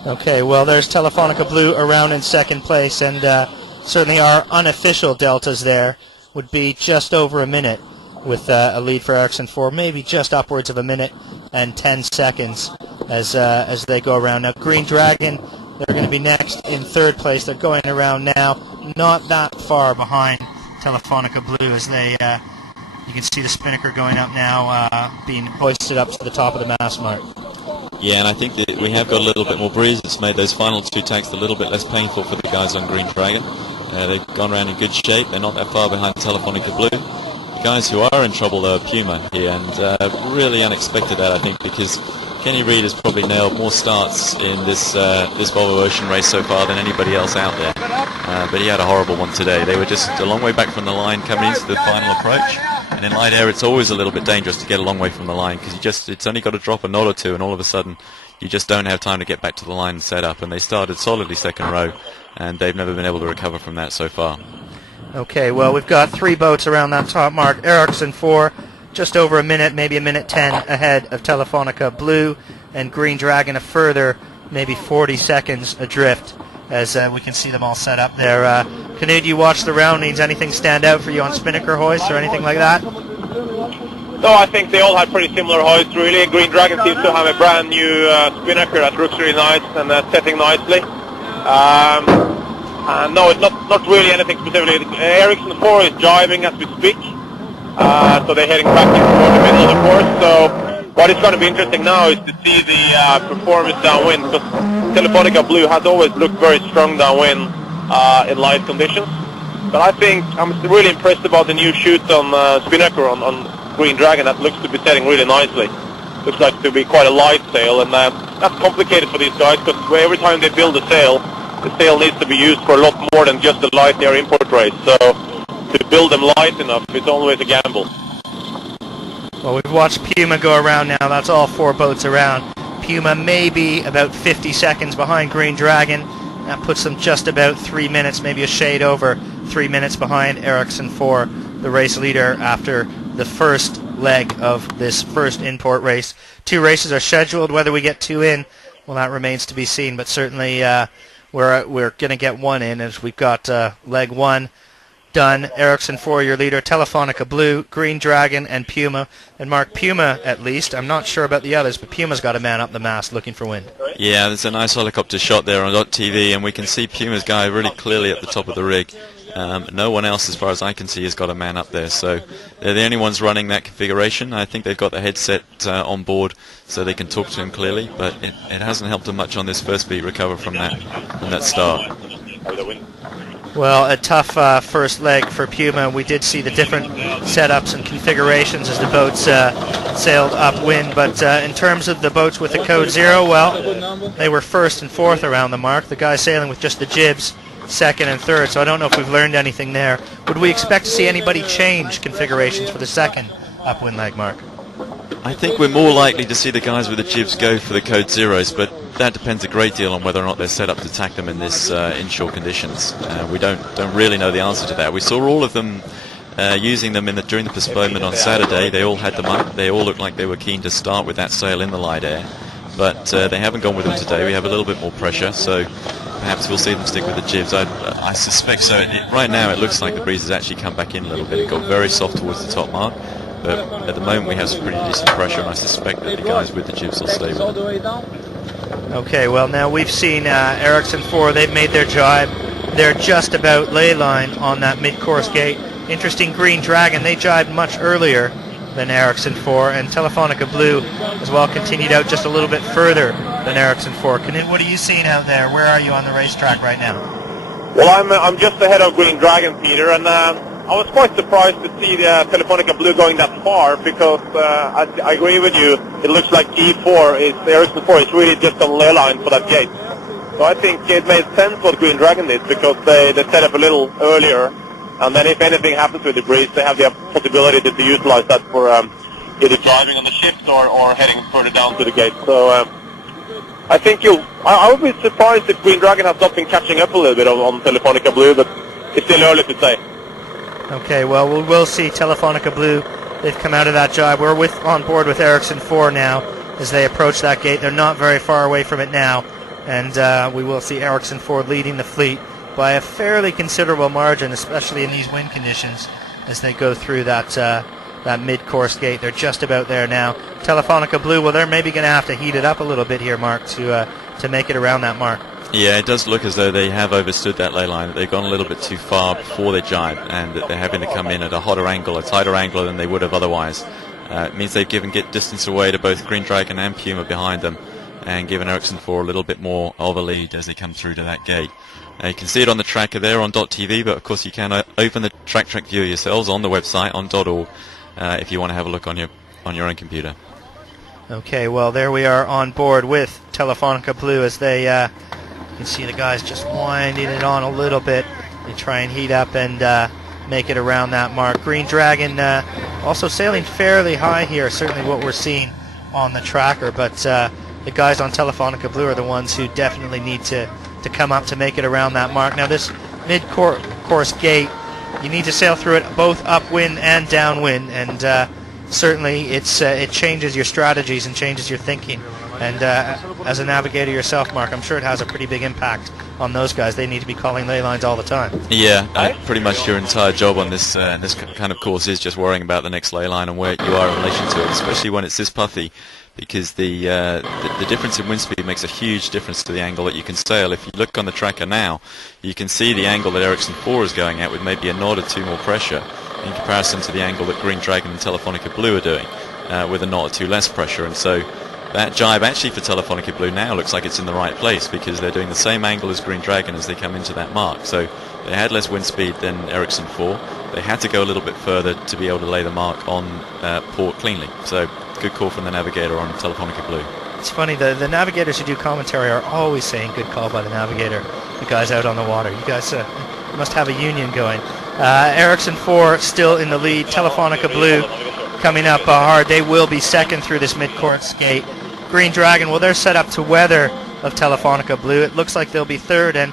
Okay, well, there's Telefonica Blue around in second place, and certainly our unofficial deltas there would be just over a minute, with a lead for Ericsson 4, maybe just upwards of a minute and 10 seconds as they go around. Now, Green Dragon, they're going to be next in third place. They're going around now, not that far behind Telefonica Blue, as they, you can see the spinnaker going up now, being hoisted up to the top of the mast mark. Yeah, and I think that we have got a little bit more breeze. It's made those final 2 tacks a little bit less painful for the guys on Green Dragon. They've gone around in good shape. They're not that far behind Telefonica Blue. Guys who are in trouble are Puma here, and really unexpected that, I think, because Kenny Reid has probably nailed more starts in this Volvo Ocean race so far than anybody else out there. But he had a horrible one today. They were just a long way back from the line coming into the final approach, and in light air it's always a little bit dangerous to get a long way from the line because it's only got to drop a knot or 2, and all of a sudden you just don't have time to get back to the line and set up. And they started solidly second row, and they've never been able to recover from that so far. Okay, well, we've got 3 boats around that top mark. Ericsson 4, just over a minute, maybe a minute 10 ahead of Telefonica Blue, and Green Dragon a further maybe 40 seconds adrift, as we can see them all set up there. Canute, you watch the roundings. Anything stand out for you on spinnaker hoists or anything like that? No, I think they all have pretty similar hoists, really. Green Dragon seems to have a brand new spinnaker that looks really nice and setting nicely. No, it's not really anything specific. Ericsson 4 is driving as we speak, so they're heading back toward the middle of the course. So what is going to be interesting now is to see the performance downwind, because Telefonica Blue has always looked very strong downwind in light conditions. But I think I'm really impressed about the new chute on spinnaker on Green Dragon. That looks to be setting really nicely. Looks like to be quite a light sail, and that's complicated for these guys, because every time they build a sail, the sail needs to be used for a lot more than just the light air import race. So to build them light enough, it's always a gamble. Well, we've watched Puma go around now. That's all 4 boats around. Puma may be about 50 seconds behind Green Dragon. That puts them just about 3 minutes, maybe a shade over 3 minutes behind Ericsson 4, the race leader, after the first leg of this first import race. 2 races are scheduled. Whether we get 2 in, well, that remains to be seen, but certainly we're going to get 1 in, as we've got leg 1 done. Ericsson 4, your leader. Telefonica Blue, Green Dragon, and Puma. And Mark, Puma, at least, I'm not sure about the others, but Puma's got a man up the mast looking for wind. Yeah, there's a nice helicopter shot there on .tv, and we can see Puma's guy really clearly at the top of the rig. No one else, as far as I can see, has got a man up there, so they're the only ones running that configuration. I think they've got the headset on board so they can talk to him clearly, but it hasn't helped him much on this first beat recover from that start. Well, a tough first leg for Puma. We did see the different setups and configurations as the boats sailed upwind, but in terms of the boats with the code 0, well, they were first and fourth around the mark. The guy sailing with just the jibs second and third, so I don't know if we've learned anything there. Would we expect to see anybody change configurations for the second upwind leg, Mark? I think we're more likely to see the guys with the jibs go for the code zeros, but that depends a great deal on whether or not they're set up to attack them in this inshore conditions. We don't really know the answer to that. We saw all of them using them during the postponement on Saturday. They all had them up. They all looked like they were keen to start with that sail in the light air, but they haven't gone with them today. We have a little bit more pressure, so perhaps we'll see them stick with the jibs. I suspect so. Right now it looks like the breeze has actually come back in a little bit. It got very soft towards the top mark, but at the moment we have some pretty decent pressure, and I suspect that the guys with the jibs will stay with it. Okay, well now we've seen Ericsson 4, they've made their jibe. They're just about ley line on that mid-course gate. Interesting, Green Dragon, they jibed much earlier than Ericsson 4, and Telefonica Blue as well continued out just a little bit further than Ericsson 4. Knut, what are you seeing out there? Where are you on the racetrack right now? Well, I'm just ahead of Green Dragon, Peter, and I was quite surprised to see the Telefonica Blue going that far, because I agree with you. It looks like Ericsson 4 is really just on ley line for that gate. So I think it made sense what Green Dragon did, because they set up a little earlier, and then if anything happens with the breeze, they have the possibility to utilize that for either driving on the shift or heading further down to the gate. So I think I would be surprised if Green Dragon has not been catching up a little bit on Telefonica Blue, but it's still early to say. Okay, well, we'll see Telefonica Blue. They've come out of that jibe. We're on board with Ericsson 4 now as they approach that gate. They're not very far away from it now, and we will see Ericsson 4 leading the fleet by a fairly considerable margin, especially in these wind conditions, as they go through that mid-course gate. They're just about there now. Telefonica Blue, well, they're maybe going to have to heat it up a little bit here, Mark, to make it around that mark. Yeah, it does look as though they have overstood that ley line, that they've gone a little bit too far before they jibe, and that they're having to come in at a hotter angle, a tighter angle than they would have otherwise. It means they've get distance away to both Green Dragon and Puma behind them, and given Ericsson 4 a little bit more of a lead as they come through to that gate. You can see it on the tracker there on .tv, but of course you can open the track viewer yourselves on the website on .org if you want to have a look on your own computer. Okay, well there we are on board with Telefonica Blue as they you can see the guys just winding it on a little bit. They try and heat up and make it around that mark. Green Dragon also sailing fairly high here, certainly what we're seeing on the tracker, but the guys on Telefonica Blue are the ones who definitely need to come up to make it around that mark. Now this mid-course gate, you need to sail through it both upwind and downwind, and certainly it changes your strategies and changes your thinking. And as a navigator yourself, Mark, I'm sure it has a pretty big impact on those guys. They need to be calling ley lines all the time. Yeah, pretty much your entire job on this kind of course is just worrying about the next ley line and where you are in relation to it, especially when it's this puffy, because the difference in wind speed makes a huge difference to the angle that you can sail. If you look on the tracker now, you can see the angle that Ericsson 4 is going at with maybe a knot or two more pressure in comparison to the angle that Green Dragon and Telefonica Blue are doing with a knot or two less pressure. And so that jibe actually for Telefonica Blue now looks like it's in the right place, because they're doing the same angle as Green Dragon as they come into that mark. So they had less wind speed than Ericsson 4. They had to go a little bit further to be able to lay the mark on port cleanly. So good call from the navigator on Telefonica Blue. It's funny, the navigators who do commentary are always saying good call by the navigator, the guys out on the water. You guys must have a union going. Ericsson 4 still in the lead. Telefonica Blue coming up hard. They will be second through this mid-course gate. Green Dragon, well, they're set up to weather of Telefonica Blue. It looks like they'll be third, and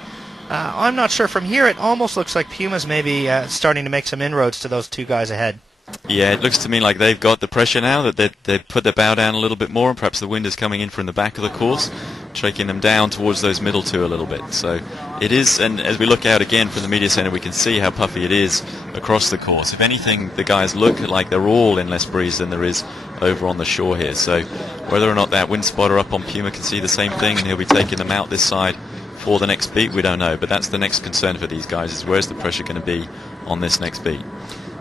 I'm not sure. From here, it almost looks like Puma's maybe starting to make some inroads to those two guys ahead. Yeah, it looks to me like they've got the pressure now, that they've put their bow down a little bit more, and perhaps the wind is coming in from the back of the course, shaking them down towards those middle two a little bit. So it is, and as we look out again from the media center, we can see how puffy it is across the course. If anything, the guys look like they're all in less breeze than there is over on the shore here. So whether or not that wind spotter up on Puma can see the same thing and he'll be taking them out this side for the next beat, we don't know. But that's the next concern for these guys, is where's the pressure going to be on this next beat.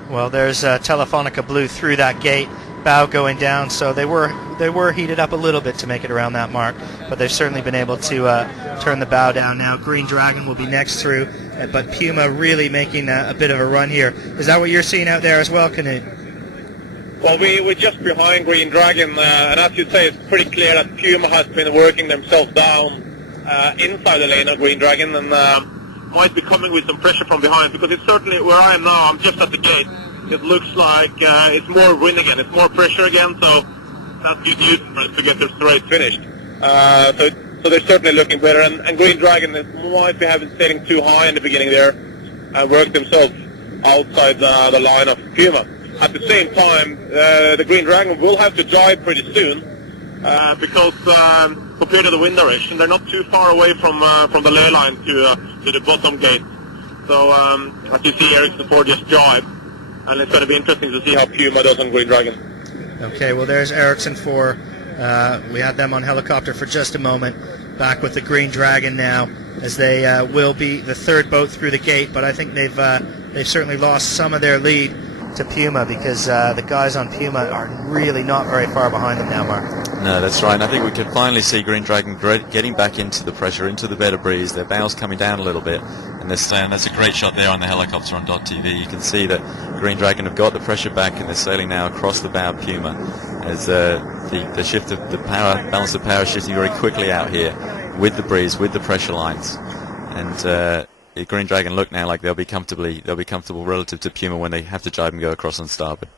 Well, there's Telefonica Blue through that gate, bow going down, so they were heated up a little bit to make it around that mark, but they've certainly been able to turn the bow down now. Green Dragon will be next through, but Puma really making a bit of a run here. Is that what you're seeing out there as well, Knut? Well, we're just behind Green Dragon, and as you say, it's pretty clear that Puma has been working themselves down inside the lane of Green Dragon, and might be coming with some pressure from behind, because it's certainly where I am now. I'm just at the gate. It looks like it's more wind again. It's more pressure again, so that's good news for us to get this race finished. So they're certainly looking better, and Green Dragon might be sailing too high in the beginning there and worked themselves outside the line of Puma. At the same time, the Green Dragon will have to drive pretty soon because compared to the wind direction, they're not too far away from the ley line to the bottom gate. So as you see, Ericsson 4 just drive, and it's going to be interesting to see how Puma does on Green Dragon. Okay, well there's Ericsson 4. We had them on helicopter for just a moment. Back with the Green Dragon now, as they will be the third boat through the gate. But I think they've certainly lost some of their lead to Puma, because the guys on Puma are really not very far behind them now, Mark. No, that's right. And I think we can finally see Green Dragon getting back into the pressure, into the better breeze. Their bows coming down a little bit, and that's a great shot there on the helicopter on .tv. You can see that Green Dragon have got the pressure back, and they're sailing now across the bow of Puma, as the shift of the power, balance of power, shifting very quickly out here with the breeze, with the pressure lines, and the Green Dragon look now like they'll be comfortable relative to Puma when they have to jibe and go across on starboard.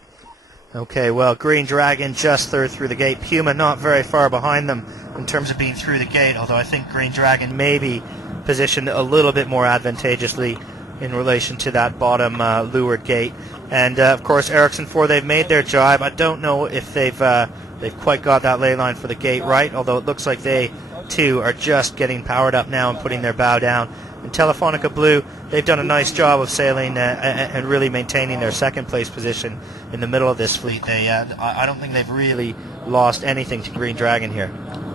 Okay, well, Green Dragon just third through the gate. Puma not very far behind them in terms of being through the gate, although I think Green Dragon may be positioned a little bit more advantageously in relation to that bottom leeward gate. And of course, Ericsson 4, they've made their jibe. I don't know if they've quite got that ley line for the gate right, although it looks like they too are just getting powered up now and putting their bow down. And Telefonica Blue, they've done a nice job of sailing and really maintaining their second place position in the middle of this fleet. I don't think they've really lost anything to Green Dragon here.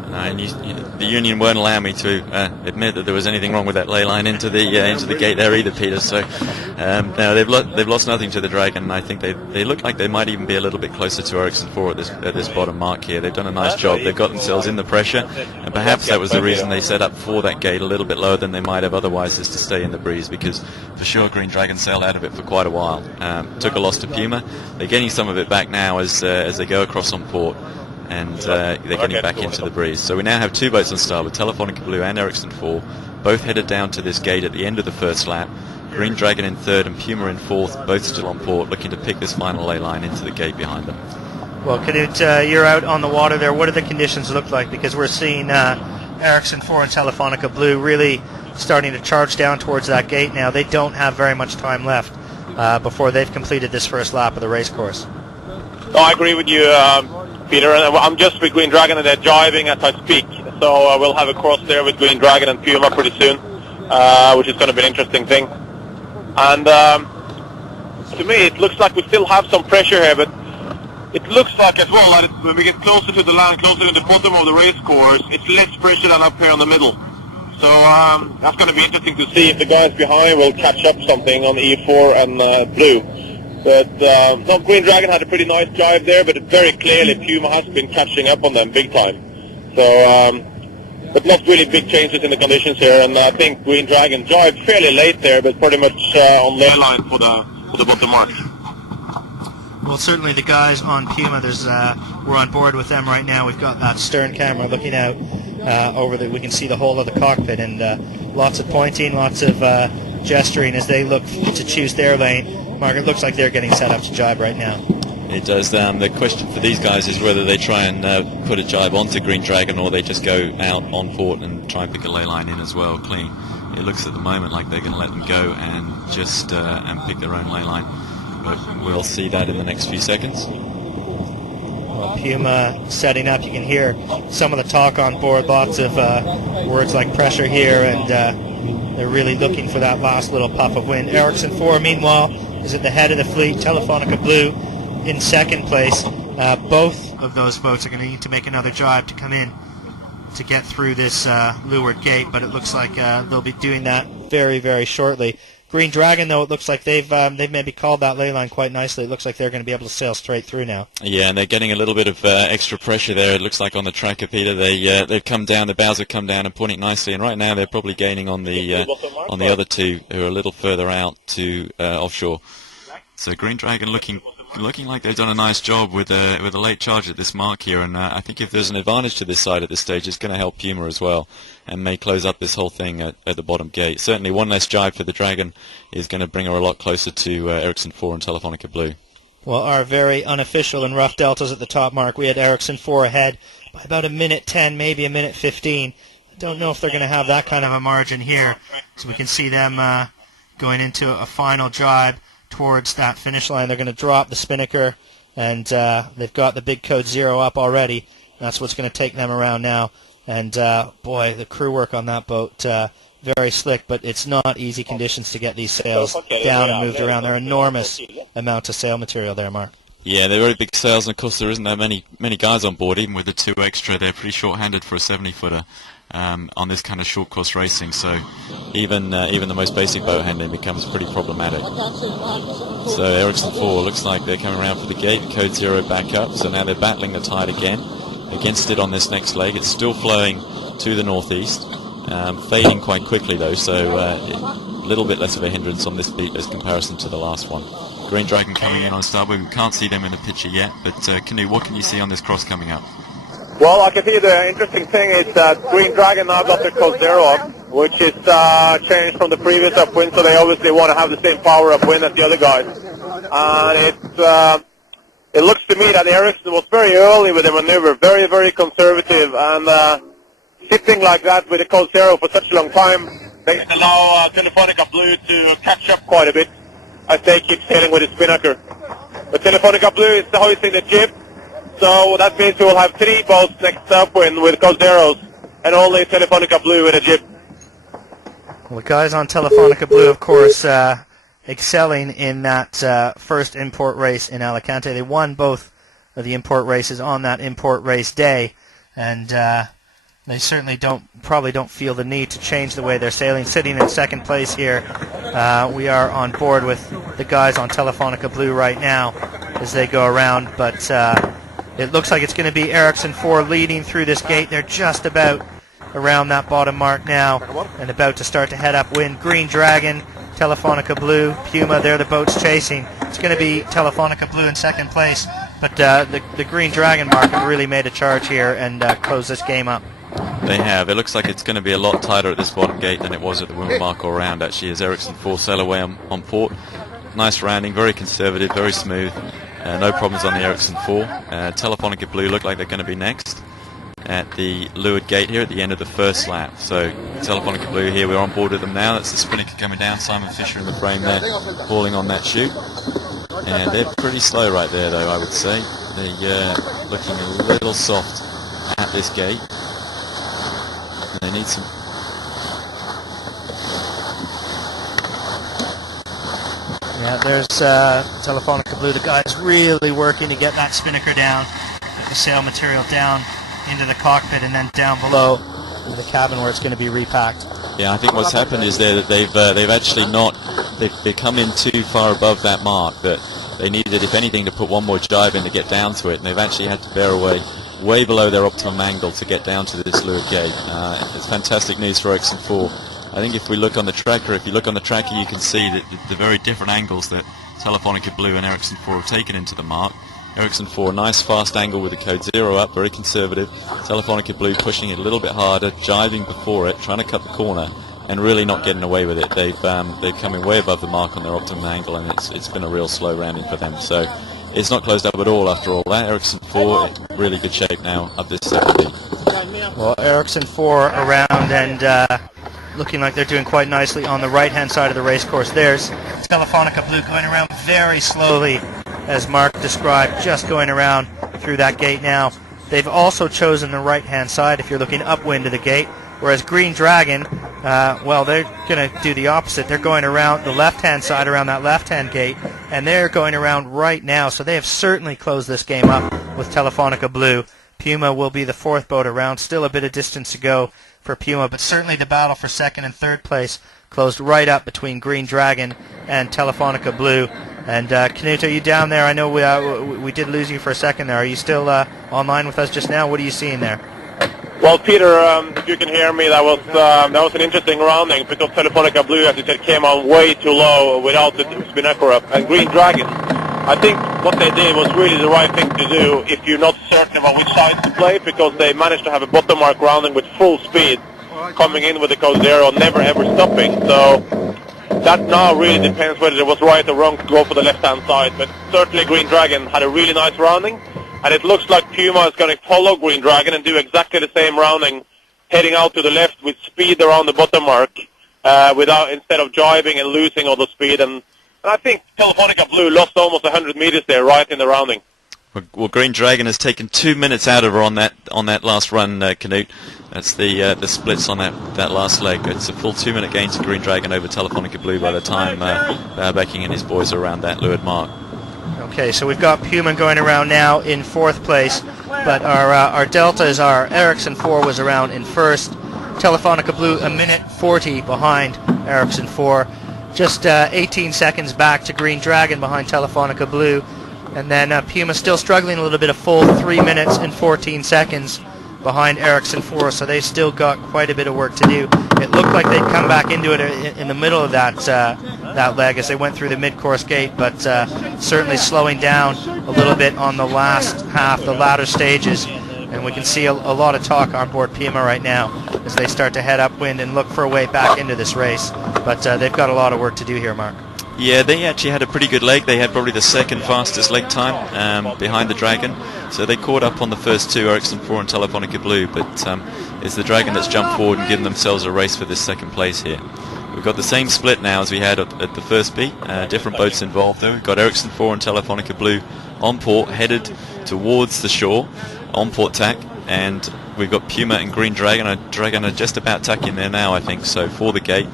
And the union won't allow me to admit that there was anything wrong with that ley line into the gate there either, Peter. So no, they've lost nothing to the Dragon. I think they look like they might even be a little bit closer to Ericsson 4 at this bottom mark here. They've done a nice job. They've got themselves in the pressure, and perhaps that was the reason they set up for that gate a little bit lower than they might have otherwise, is to stay in the breeze, because for sure Green Dragon sailed out of it for quite a while. Took a loss to Puma. They're getting some of it back now as they go across on port, and they're getting back into the breeze. So we now have two boats on starboard, Telefonica Blue and Ericsson 4, both headed down to this gate at the end of the first lap. Green Dragon in third and Puma in fourth, both still on port, looking to pick this final ley line into the gate behind them. Well, Knut, you're out on the water there. What do the conditions look like? Because we're seeing Ericsson 4 and Telefonica Blue really starting to charge down towards that gate now. They don't have very much time left before they've completed this first lap of the race course. No, I agree with you, Peter. I'm just with Green Dragon, and they're driving as I speak. So we'll have a cross there with Green Dragon and Puma pretty soon, which is going to be an interesting thing. And to me, it looks like we still have some pressure here, but it looks like as well that when we get closer to the land, closer to the bottom of the race course, it's less pressure than up here in the middle. So that's going to be interesting to see if the guys behind will catch up something on E4 and Blue. But no, Green Dragon had a pretty nice drive there, but very clearly Puma has been catching up on them big time. So, but not really big changes in the conditions here, and I think Green Dragon drove fairly late there, but pretty much on ley line for the bottom mark. Well, certainly the guys on Puma, we're on board with them right now. We've got that stern camera looking out we can see the whole of the cockpit, and lots of pointing, lots of gesturing as they look to choose their lane. Mark, it looks like they're getting set up to jibe right now. It does. The question for these guys is whether they try and put a jibe onto Green Dragon, or they just go out on port and try and pick a ley line in as well, clean. It looks at the moment like they're going to let them go and just and pick their own ley line, but we'll see that in the next few seconds. Well, Puma setting up. You can hear some of the talk on board, lots of words like pressure here, and they're really looking for that last little puff of wind. Ericsson 4, meanwhile, is at the head of the fleet. Telefonica Blue in second place. Both of those boats are going to need to make another jibe to come in to get through this leeward gate, but it looks like they'll be doing that very, very shortly. Green Dragon, though, it looks like they've maybe called that ley line quite nicely. It looks like they're going to be able to sail straight through now. Yeah, and they're getting a little bit of extra pressure there. It looks like on the tracker, Peter, they've come down, the bows have come down and pointing nicely, and right now they're probably gaining on the other two who are a little further out to offshore. So Green Dragon looking looking like they've done a nice job with a late charge at this mark here, and I think if there's an advantage to this side at this stage, it's going to help Puma as well, and may close up this whole thing at the bottom gate. Certainly one less jibe for the Dragon is going to bring her a lot closer to Ericsson 4 and Telefonica Blue. Well, our very unofficial and rough deltas at the top mark, we had Ericsson 4 ahead by about a minute 10, maybe a minute 15. I don't know if they're going to have that kind of a margin here, so we can see them going into a final jibe towards that finish line. They're going to drop the spinnaker, and they've got the big code 0 up already. That's what's going to take them around now. And boy, the crew work on that boat, very slick, but it's not easy conditions to get these sails down and moved around. There are enormous amounts of sail material there, Mark. Yeah, they're very big sails, and of course there isn't that many guys on board. Even with the 2 extra, they're pretty short-handed for a 70-footer. On this kind of short course racing, so even the most basic boat handling becomes pretty problematic. So Ericsson 4 looks like they're coming around for the gate, code 0 back up, so now they're battling the tide again against it on this next leg. It's still flowing to the northeast, fading quite quickly though, so a little bit less of a hindrance on this beat as comparison to the last one. Green Dragon coming in on starboard. We can't see them in the picture yet, but Canoe, what can you see on this cross coming up? Well, I can see the interesting thing is that Green Dragon now got their code 0 up, which is changed from the previous upwind, so they obviously want to have the same power upwind as the other guys. And it looks to me that Ericsson was very early with the maneuver, very, very conservative, and sitting like that with the code 0 for such a long time, they allow Telefonica Blue to catch up quite a bit as they keep sailing with the spinnaker. But Telefonica Blue is hoisting the jib, so that means we will have 3 boats next upwind with code 0s, and only Telefonica Blue with a jib. Well, the guys on Telefonica Blue, of course, excelling in that first import race in Alicante. They won both of the import races on that import race day, and they certainly probably don't feel the need to change the way they're sailing. Sitting in second place here, we are on board with the guys on Telefonica Blue right now as they go around, but it looks like it's going to be Ericsson 4 leading through this gate. They're just about around that bottom mark now and about to start to head upwind. Green Dragon, Telefonica Blue, Puma, they're the boats chasing. It's going to be Telefonica Blue in second place, but the Green Dragon mark have really made a charge here and closed this game up. They have. It looks like it's going to be a lot tighter at this bottom gate than it was at the windward mark all round, actually, as Ericsson 4 sail away on port. Nice rounding, very conservative, very smooth. No problems on the Ericsson 4. Telefonica Blue look like they're going to be next at the leeward gate here at the end of the first lap. So Telefonica Blue here, we're on board with them now. That's the spinnaker coming down. Simon Fisher in the frame there, hauling on that chute. And they're pretty slow right there, though, I would say. They're looking a little soft at this gate. They need some... Yeah, there's Telefonica Blue. The guy's really working to get that spinnaker down, get the sail material down into the cockpit and then down below into the cabin where it's going to be repacked. Yeah, I think what's happened is there that they've actually not... They've come in too far above that mark that they needed, if anything, to put one more jibe in to get down to it, and they've actually had to bear away way below their optimum angle to get down to this leeward gate. It's fantastic news for Ericsson 4. I think if we look on the tracker, you can see that the very different angles that Telefonica Blue and Ericsson 4 have taken into the mark. Ericsson 4, nice fast angle with the code 0 up, very conservative. Telefonica Blue pushing it a little bit harder, jiving before it, trying to cut the corner, and really not getting away with it. They've come in way above the mark on their optimum angle, and it's been a real slow rounding for them. So it's not closed up at all after all that. Ericsson 4 in really good shape now up this second beat. Well, Ericsson 4 around and looking like they're doing quite nicely on the right-hand side of the race course. There's Telefonica Blue going around very slowly, as Mark described, just going around through that gate now. They've also chosen the right-hand side if you're looking upwind of the gate, whereas Green Dragon, well, they're going to do the opposite. They're going around the left-hand side, around that left-hand gate, and they're going around right now, so they have certainly closed this game up with Telefonica Blue. Puma will be the 4th boat around, still a bit of distance to go for Puma, but certainly the battle for 2nd and 3rd place closed right up between Green Dragon and Telefonica Blue. And Knut, are you down there? I know we did lose you for a second there. Are you still online with us just now? What are you seeing there? Well, Peter, if you can hear me, that was an interesting rounding because Telefonica Blue, as you said, came on way too low without the spinnaker up, and Green Dragon I think what they did was really the right thing to do if you're not certain about which side to play, because they managed to have a bottom mark rounding with full speed, coming in with the code 0, never ever stopping. So that now really depends whether it was right or wrong to go for the left-hand side. But certainly Green Dragon had a really nice rounding, and it looks like Puma is going to follow Green Dragon and do exactly the same rounding, heading out to the left with speed around the bottom mark, instead of driving and losing all the speed. And I think Telefonica Blue lost almost 100 meters there right in the rounding. Well, Green Dragon has taken 2 minutes out of her on that last run, Canute. That's the splits on that last leg. It's a full 2-minute gain to Green Dragon over Telefonica Blue by the time Backing and his boys are around that leeward mark. Okay, so we've got Puma going around now in 4th place, but our deltas are Ericsson 4 was around in 1st, Telefonica Blue a minute 40 behind Ericsson 4, just 18 seconds back to Green Dragon behind Telefonica Blue, and then Puma still struggling a little bit, a full 3 minutes and 14 seconds behind Ericsson 4, so they've still got quite a bit of work to do. It looked like they'd come back into it in the middle of that leg as they went through the mid-course gate, but certainly slowing down a little bit on the last half, the latter stages, and we can see a lot of talk on board Puma right now as they start to head upwind and look for a way back into this race, but they've got a lot of work to do here, Mark. Yeah, they actually had a pretty good leg. They had probably the second fastest leg time behind the Dragon. So they caught up on the first two, Ericsson 4 and Telefonica Blue, but it's the Dragon that's jumped forward and given themselves a race for this second place here. We've got the same split now as we had at the first beat. Different boats involved though. We've got Ericsson 4 and Telefonica Blue on port, headed towards the shore, on port tack, and we've got Puma and Green Dragon. Dragon are just about tacking there now, I think, so for the gate.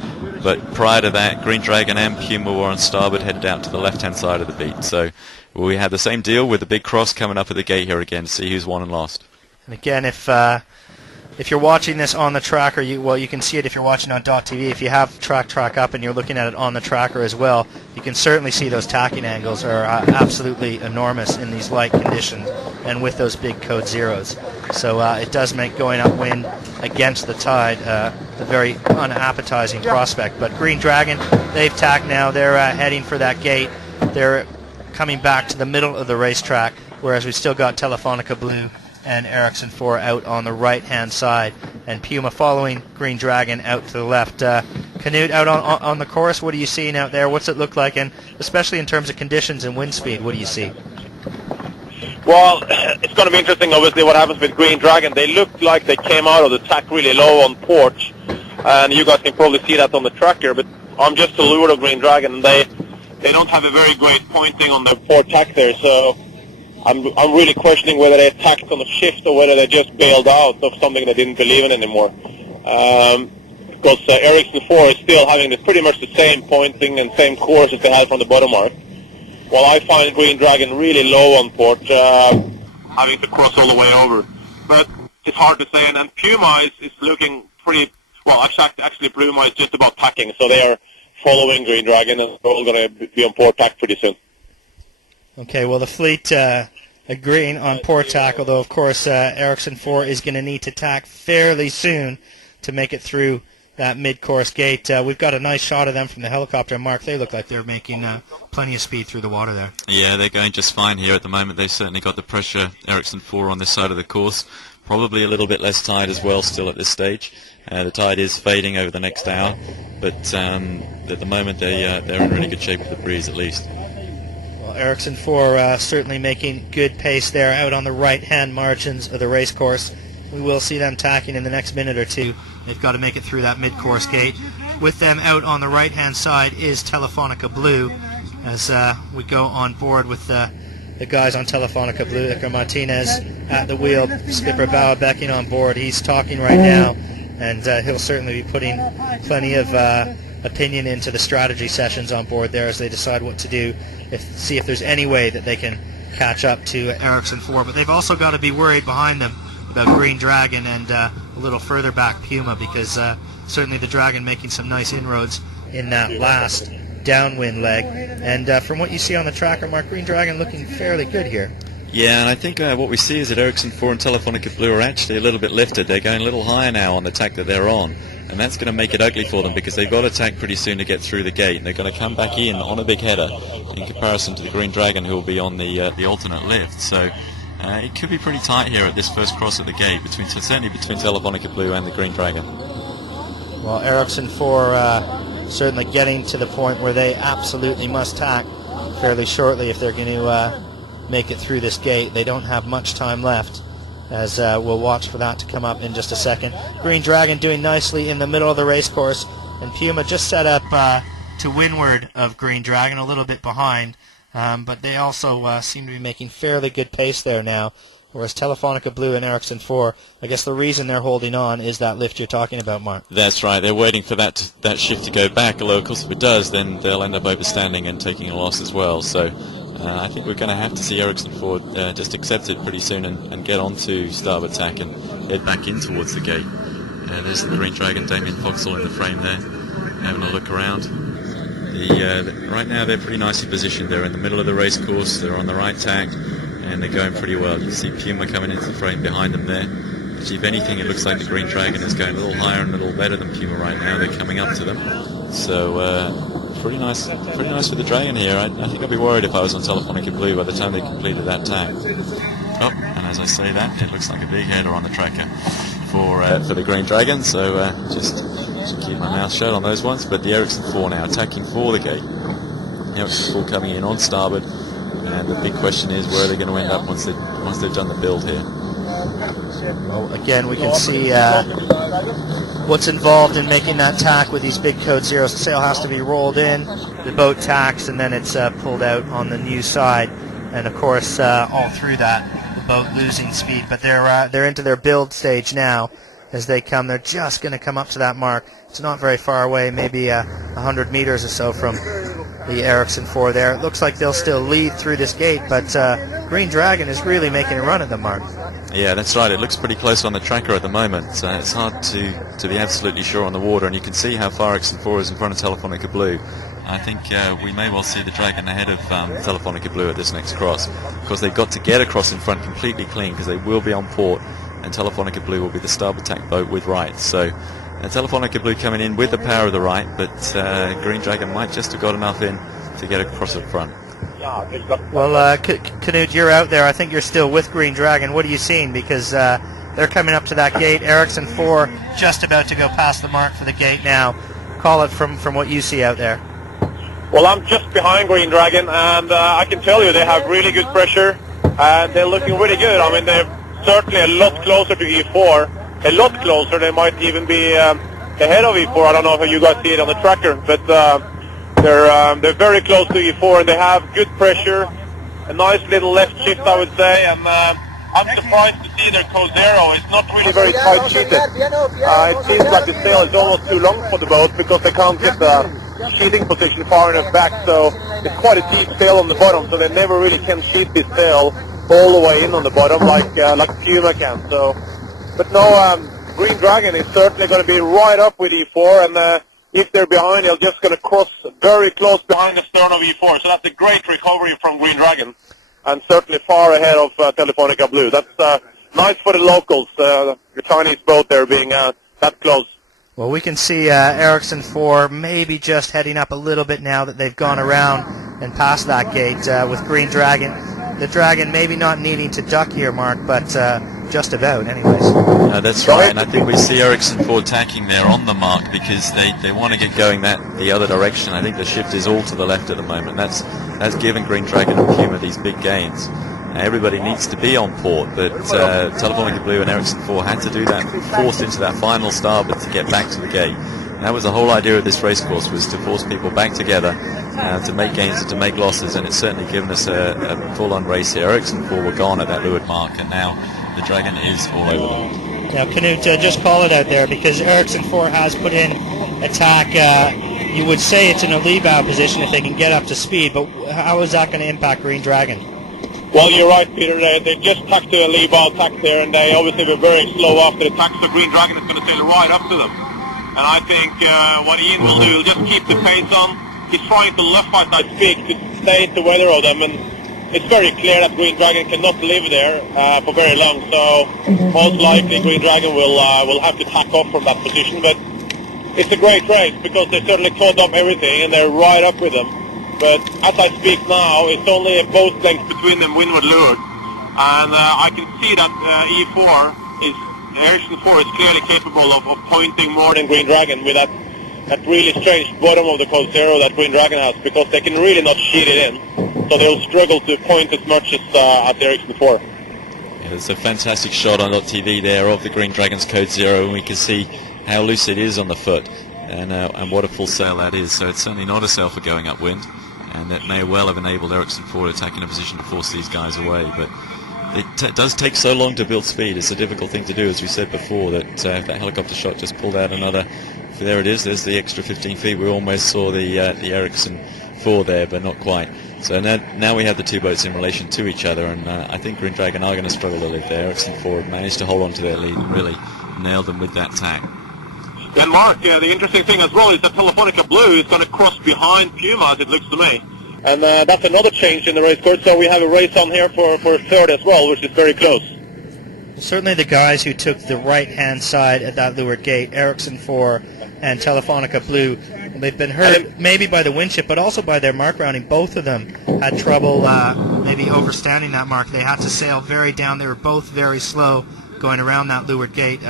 But prior to that, Green Dragon and Puma were on starboard, headed out to the left-hand side of the beat. So we had the same deal with the big cross coming up at the gate here again to see who's won and lost. And again, if you're watching this on the tracker, you can see it if you're watching on .tv. If you have track up and you're looking at it on the tracker as well, you can certainly see those tacking angles are absolutely enormous in these light conditions and with those big code zeros. So it does make going upwind against the tide a very unappetizing prospect. But Green Dragon, they've tacked now. They're heading for that gate. They're coming back to the middle of the racetrack, whereas we've still got Telefonica Blue and Ericsson 4 out on the right-hand side, and Puma following Green Dragon out to the left. Canute, out on the course, what are you seeing out there? What's it look like, and especially in terms of conditions and wind speed, what do you see? Well, it's going to be interesting, obviously, what happens with Green Dragon. They look like they came out of the tack really low on port, and you guys can probably see that on the tracker, but I'm just to leeward of Green Dragon, and they don't have a very great pointing on the port tack there, so I'm really questioning whether they attacked on the shift or whether they just bailed out of something they didn't believe in anymore. Because Ericsson 4 is still having pretty much the same pointing and same course as they had from the bottom mark, while I find Green Dragon really low on port, having to cross all the way over. But it's hard to say, and Puma is looking pretty, well, actually Puma is just about tacking, so they are following Green Dragon, and they're all going to be on port tack pretty soon. Okay, well, the fleet agreeing on port tack, although, of course, Ericsson 4 is going to need to tack fairly soon to make it through that mid-course gate. We've got a nice shot of them from the helicopter. Mark, they look like they're making plenty of speed through the water there. Yeah, they're going just fine here at the moment. They've certainly got the pressure, Ericsson 4, on this side of the course. Probably a little bit less tide as well still at this stage. The tide is fading over the next hour, but at the moment they're in really good shape with the breeze at least. Ericsson 4 certainly making good pace there out on the right-hand margins of the race course. We will see them tacking in the next minute or two. They've got to make it through that mid-course gate. With them out on the right-hand side is Telefonica Blue as we go on board with the guys on Telefonica Blue. Iker Martinez at the wheel, Skipper Bauer Becking on board. He's talking right now, and he'll certainly be putting plenty of opinion into the strategy sessions on board there as they decide what to do, see if there's any way that they can catch up to Ericsson 4. But they've also got to be worried behind them about Green Dragon and a little further back Puma, because certainly the Dragon making some nice inroads in that last downwind leg. And from what you see on the tracker, Mark, Green Dragon looking fairly good here. Yeah, and I think what we see is that Ericsson 4 and Telefonica Blue are actually a little bit lifted. They're going a little higher now on the tack that they're on. and that's going to make it ugly for them because they've got to attack pretty soon to get through the gate, and they're going to come back in on a big header in comparison to the Green Dragon, who will be on the alternate lift. So it could be pretty tight here at this first cross at the gate, certainly between Telefonica Blue and the Green Dragon. Well, Ericsson 4 certainly getting to the point where they absolutely must tack fairly shortly if they're going to make it through this gate. They don't have much time left, as we'll watch for that to come up in just a second. Green Dragon doing nicely in the middle of the race course, and Puma just set up to windward of Green Dragon, a little bit behind, but they also seem to be making fairly good pace there now, whereas Telefonica Blue and Ericsson 4, I guess the reason they're holding on is that lift you're talking about, Mark. That's right. They're waiting for that shift to go back, although of course if it does, then they'll end up overstanding and taking a loss as well. So I think we're going to have to see Ericsson 4 just accept it pretty soon and get onto starboard tack and head back in towards the gate. There's the Green Dragon, Damien Foxall in the frame there, having a look around. Right now they're pretty nicely positioned. They're in the middle of the race course, they're on the right tack, and they're going pretty well. You see Puma coming into the frame behind them there. Actually, if anything, it looks like the Green Dragon is going a little higher and a little better than Puma right now. They're coming up to them. So pretty nice for the Dragon here. I think I'd be worried if I was on Telefonica Blue by the time they completed that tack. Oh, and as I say that, it looks like a big header on the tracker for the Green Dragon. So just keep my mouth shut on those ones. But the Ericsson 4 now attacking for the gate. Ericsson 4 coming in on starboard. And the big question is, where are they going to end up once they've done the build here? Well, again, we can see what's involved in making that tack with these big code zeros. The sail has to be rolled in, the boat tacks, and then it's pulled out on the new side. And of course, all through that, the boat losing speed. But they're into their build stage now. As they come, they're just going to come up to that mark. It's not very far away, maybe 100 meters or so from the Ericsson 4 there. It looks like they'll still lead through this gate, but Green Dragon is really making a run at the mark. Yeah, that's right. It looks pretty close on the tracker at the moment. It's hard to be absolutely sure on the water, and you can see how far Ericsson 4 is in front of Telefonica Blue. I think we may well see the Dragon ahead of Telefonica Blue at this next cross, because they've got to get across in front completely clean, because they will be on port, and Telefonica Blue will be the starboard tack boat with right. So Telefonica Blue coming in with the power of the right, but Green Dragon might just have got enough in to get across the front. Well, Knut, you're out there. I think you're still with Green Dragon. What are you seeing? Because they're coming up to that gate. Ericsson 4 just about to go past the mark for the gate now. Call it from what you see out there. Well, I'm just behind Green Dragon, and I can tell you they have really good pressure, and they're looking really good. I mean, they're certainly a lot closer to E4, a lot closer. They might even be ahead of E4. I don't know how you guys see it on the tracker, but they're very close to E4, and they have good pressure, a nice little left shift, I would say, and I'm surprised to see their code zero. It's not really very tight sheeted. It seems like the sail is almost too long for the boat because they can't get the sheeting position far enough back, so it's quite a deep sail on the bottom, so they never really can sheet this sail all the way in on the bottom like Puma can. So, but no, Green Dragon is certainly going to be right up with E4, and if they're behind, they're just going to cross very close behind the stern of E4. So that's a great recovery from Green Dragon, and certainly far ahead of Telefonica Blue. That's nice for the locals, the Chinese boat there being that close. Well, we can see Ericsson 4 maybe just heading up a little bit now that they've gone around and past that gate with Green Dragon. The Dragon maybe not needing to duck here, Mark, but just about anyways. That's right, and I think we see Ericsson 4 tacking there on the mark because they want to get going the other direction. I think the shift is all to the left at the moment. That's given Green Dragon and Puma these big gains. Everybody needs to be on port, but Telefonica Blue and Ericsson 4 had to do that, forced into that final starboard to get back to the gate. And that was the whole idea of this race course, was to force people back together, to make gains and to make losses, and it's certainly given us a full-on race here. Ericsson 4 were gone at that leeward mark, and now the Dragon is all over them. Now, Knut, just call it out there, because Ericsson 4 has put in attack. You would say it's in a lee bow position if they can get up to speed, but how is that going to impact Green Dragon? Well, you're right, Peter. They just tacked to a lee bow tack there, and they obviously were very slow after the tack, so Green Dragon is going to sail right up to them. And I think what Ian will do, just keep the pace on. He's trying to left as I speak to stay the weather of them, and it's very clear that Green Dragon cannot live there for very long. So most likely Green Dragon will have to tack off from that position. But it's a great race because they certainly caught up everything and they're right up with them. But as I speak now, it's only a boat length between them, windward leeward. And I can see that Ericsson 4 is clearly capable of pointing more than Green Dragon with that really strange bottom of the Code Zero that Green Dragon has, because they can really not sheet it in. So they'll struggle to point as much as Ericsson 4. Yeah, there's a fantastic shot on .tv there of the Green Dragon's Code Zero, and we can see how loose it is on the foot, and what a full sail that is. So it's certainly not a sail for going upwind, and that may well have enabled Ericsson 4 to attack in a position to force these guys away. But it does take so long to build speed. It's a difficult thing to do, as we said before, that if that helicopter shot just pulled out another, there it is, there's the extra 15 feet. We almost saw the Ericsson 4 there, but not quite. So now we have the two boats in relation to each other, and I think Green Dragon are going to struggle to live there. Ericsson 4 have managed to hold on to their lead and really nailed them with that tack. And Mark, the interesting thing as well is that Telefonica Blue is going to cross behind Puma, as it looks to me. And that's another change in the race course, so we have a race on here for third as well, which is very close. Certainly the guys who took the right-hand side at that leeward gate, Ericsson 4 and Telefonica Blue, they've been hurt maybe by the wind chip, but also by their mark rounding. Both of them had trouble maybe overstanding that mark. They had to sail very down. They were both very slow going around that leeward gate,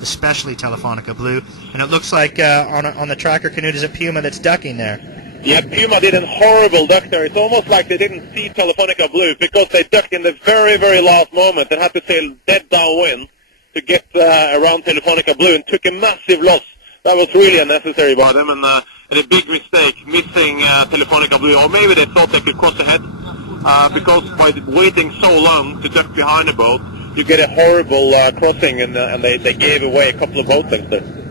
especially Telefonica Blue. And it looks like on the tracker canoe, is it Puma that's ducking there? Yeah, Puma did a horrible duck there. It's almost like they didn't see Telefonica Blue, because they ducked in the very, very last moment and had to sail dead downwind to get around Telefonica Blue, and took a massive loss. That was really unnecessary by them, and a big mistake, missing Telefonica Blue. Or maybe they thought they could cross ahead, because by waiting so long to duck behind the boat, you get a horrible crossing, and they gave away a couple of boat lengths there.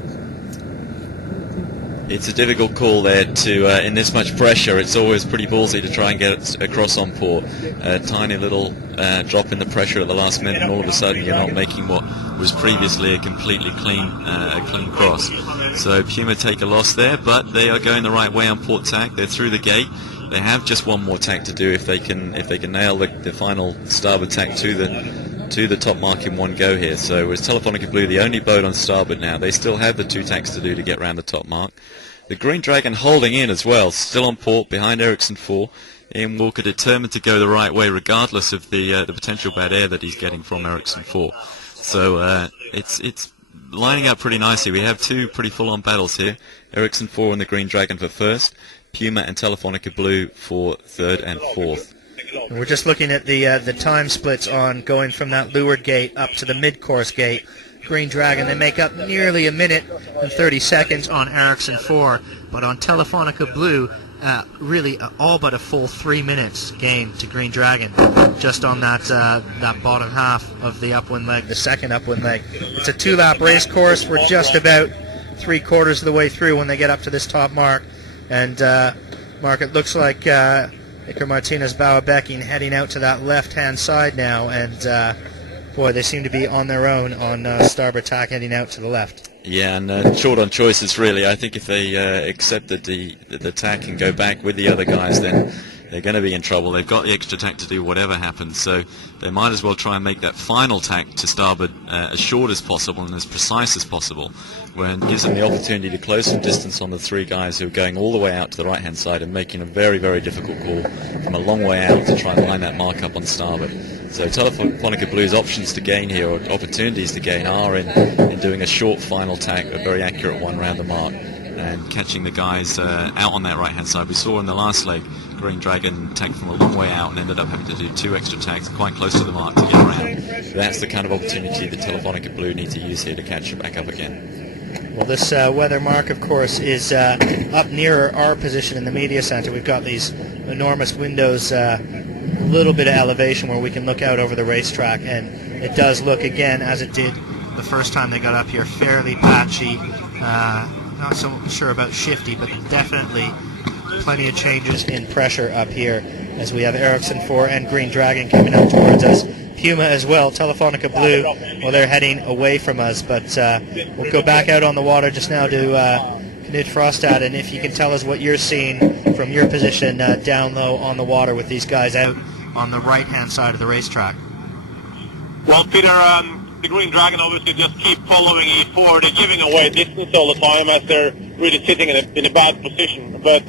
It's a difficult call there to, in this much pressure, it's always pretty ballsy to try and get it across on port. A tiny little drop in the pressure at the last minute, and all of a sudden you're not making what was previously a completely clean cross. So Puma take a loss there, but they are going the right way on port tack. They're through the gate. They have just one more tack to do if they can nail the final starboard tack to the top mark in one go here. So is Telefonica Blue the only boat on starboard now? They still have the two tacks to do to get round the top mark. The Green Dragon holding in as well, still on port behind Ericsson 4. Ian Walker determined to go the right way regardless of the potential bad air that he's getting from Ericsson 4. So it's lining up pretty nicely. We have two pretty full-on battles here. Ericsson 4 and the Green Dragon for first, Puma and Telefonica Blue for third and fourth. And we're just looking at the time splits on going from that leeward gate up to the mid-course gate. Green Dragon, they make up nearly a minute and 30 seconds on Ericsson 4, but on Telefonica Blue, really all but a full 3 minutes gain to Green Dragon, just on that bottom half of the upwind leg, the second upwind leg. It's a 2-lap race course. We're just about 3/4 of the way through when they get up to this top mark, and Mark, it looks like Iker Martinez Bauerbeking heading out to that left-hand side now, and boy, they seem to be on their own on starboard tack heading out to the left. Yeah, and short on choices really. I think if they accepted the tack and go back with the other guys, then they're going to be in trouble. They've got the extra tack to do whatever happens, so they might as well try and make that final tack to starboard as short as possible and as precise as possible, when it gives them the opportunity to close some distance on the three guys who are going all the way out to the right-hand side and making a very, very difficult call from a long way out to try and line that mark up on starboard. So Telefonica Blue's options to gain here, or opportunities to gain, are in doing a short final tack, a very accurate one round the mark, and catching the guys out on that right-hand side. We saw in the last leg, Green Dragon tacked from a long way out and ended up having to do 2 extra tacks quite close to the mark to get around. That's the kind of opportunity that Telefonica Blue need to use here to catch it back up again. Well, this weather mark, of course, is up nearer our position in the media center. We've got these enormous windows, a little bit of elevation where we can look out over the racetrack, and it does look, again, as it did the first time they got up here, fairly patchy. Not so sure about shifty, but definitely plenty of changes in pressure up here as we have Ericsson 4 and Green Dragon coming up towards us. Puma as well, Telefonica Blue, well, they're heading away from us, but we'll go back out on the water just now to Knut Frostad, and if you can tell us what you're seeing from your position down low on the water with these guys out on the right-hand side of the racetrack. Well, Peter, the Green Dragon obviously just keep following E4. They're giving away distance all the time as they're really sitting in a bad position. But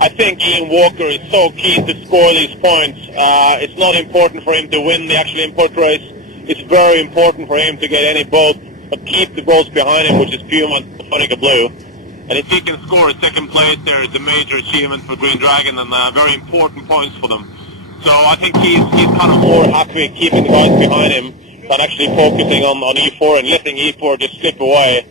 I think Ian Walker is so keen to score these points. It's not important for him to win the actual import race. It's very important for him to get any boat, but keep the boats behind him, which is Puma and Telefonica Blue. And if he can score a second place there, it's a major achievement for Green Dragon and very important points for them. So I think he's kind of more happy keeping the guys behind him than actually focusing on E4 and letting E4 just slip away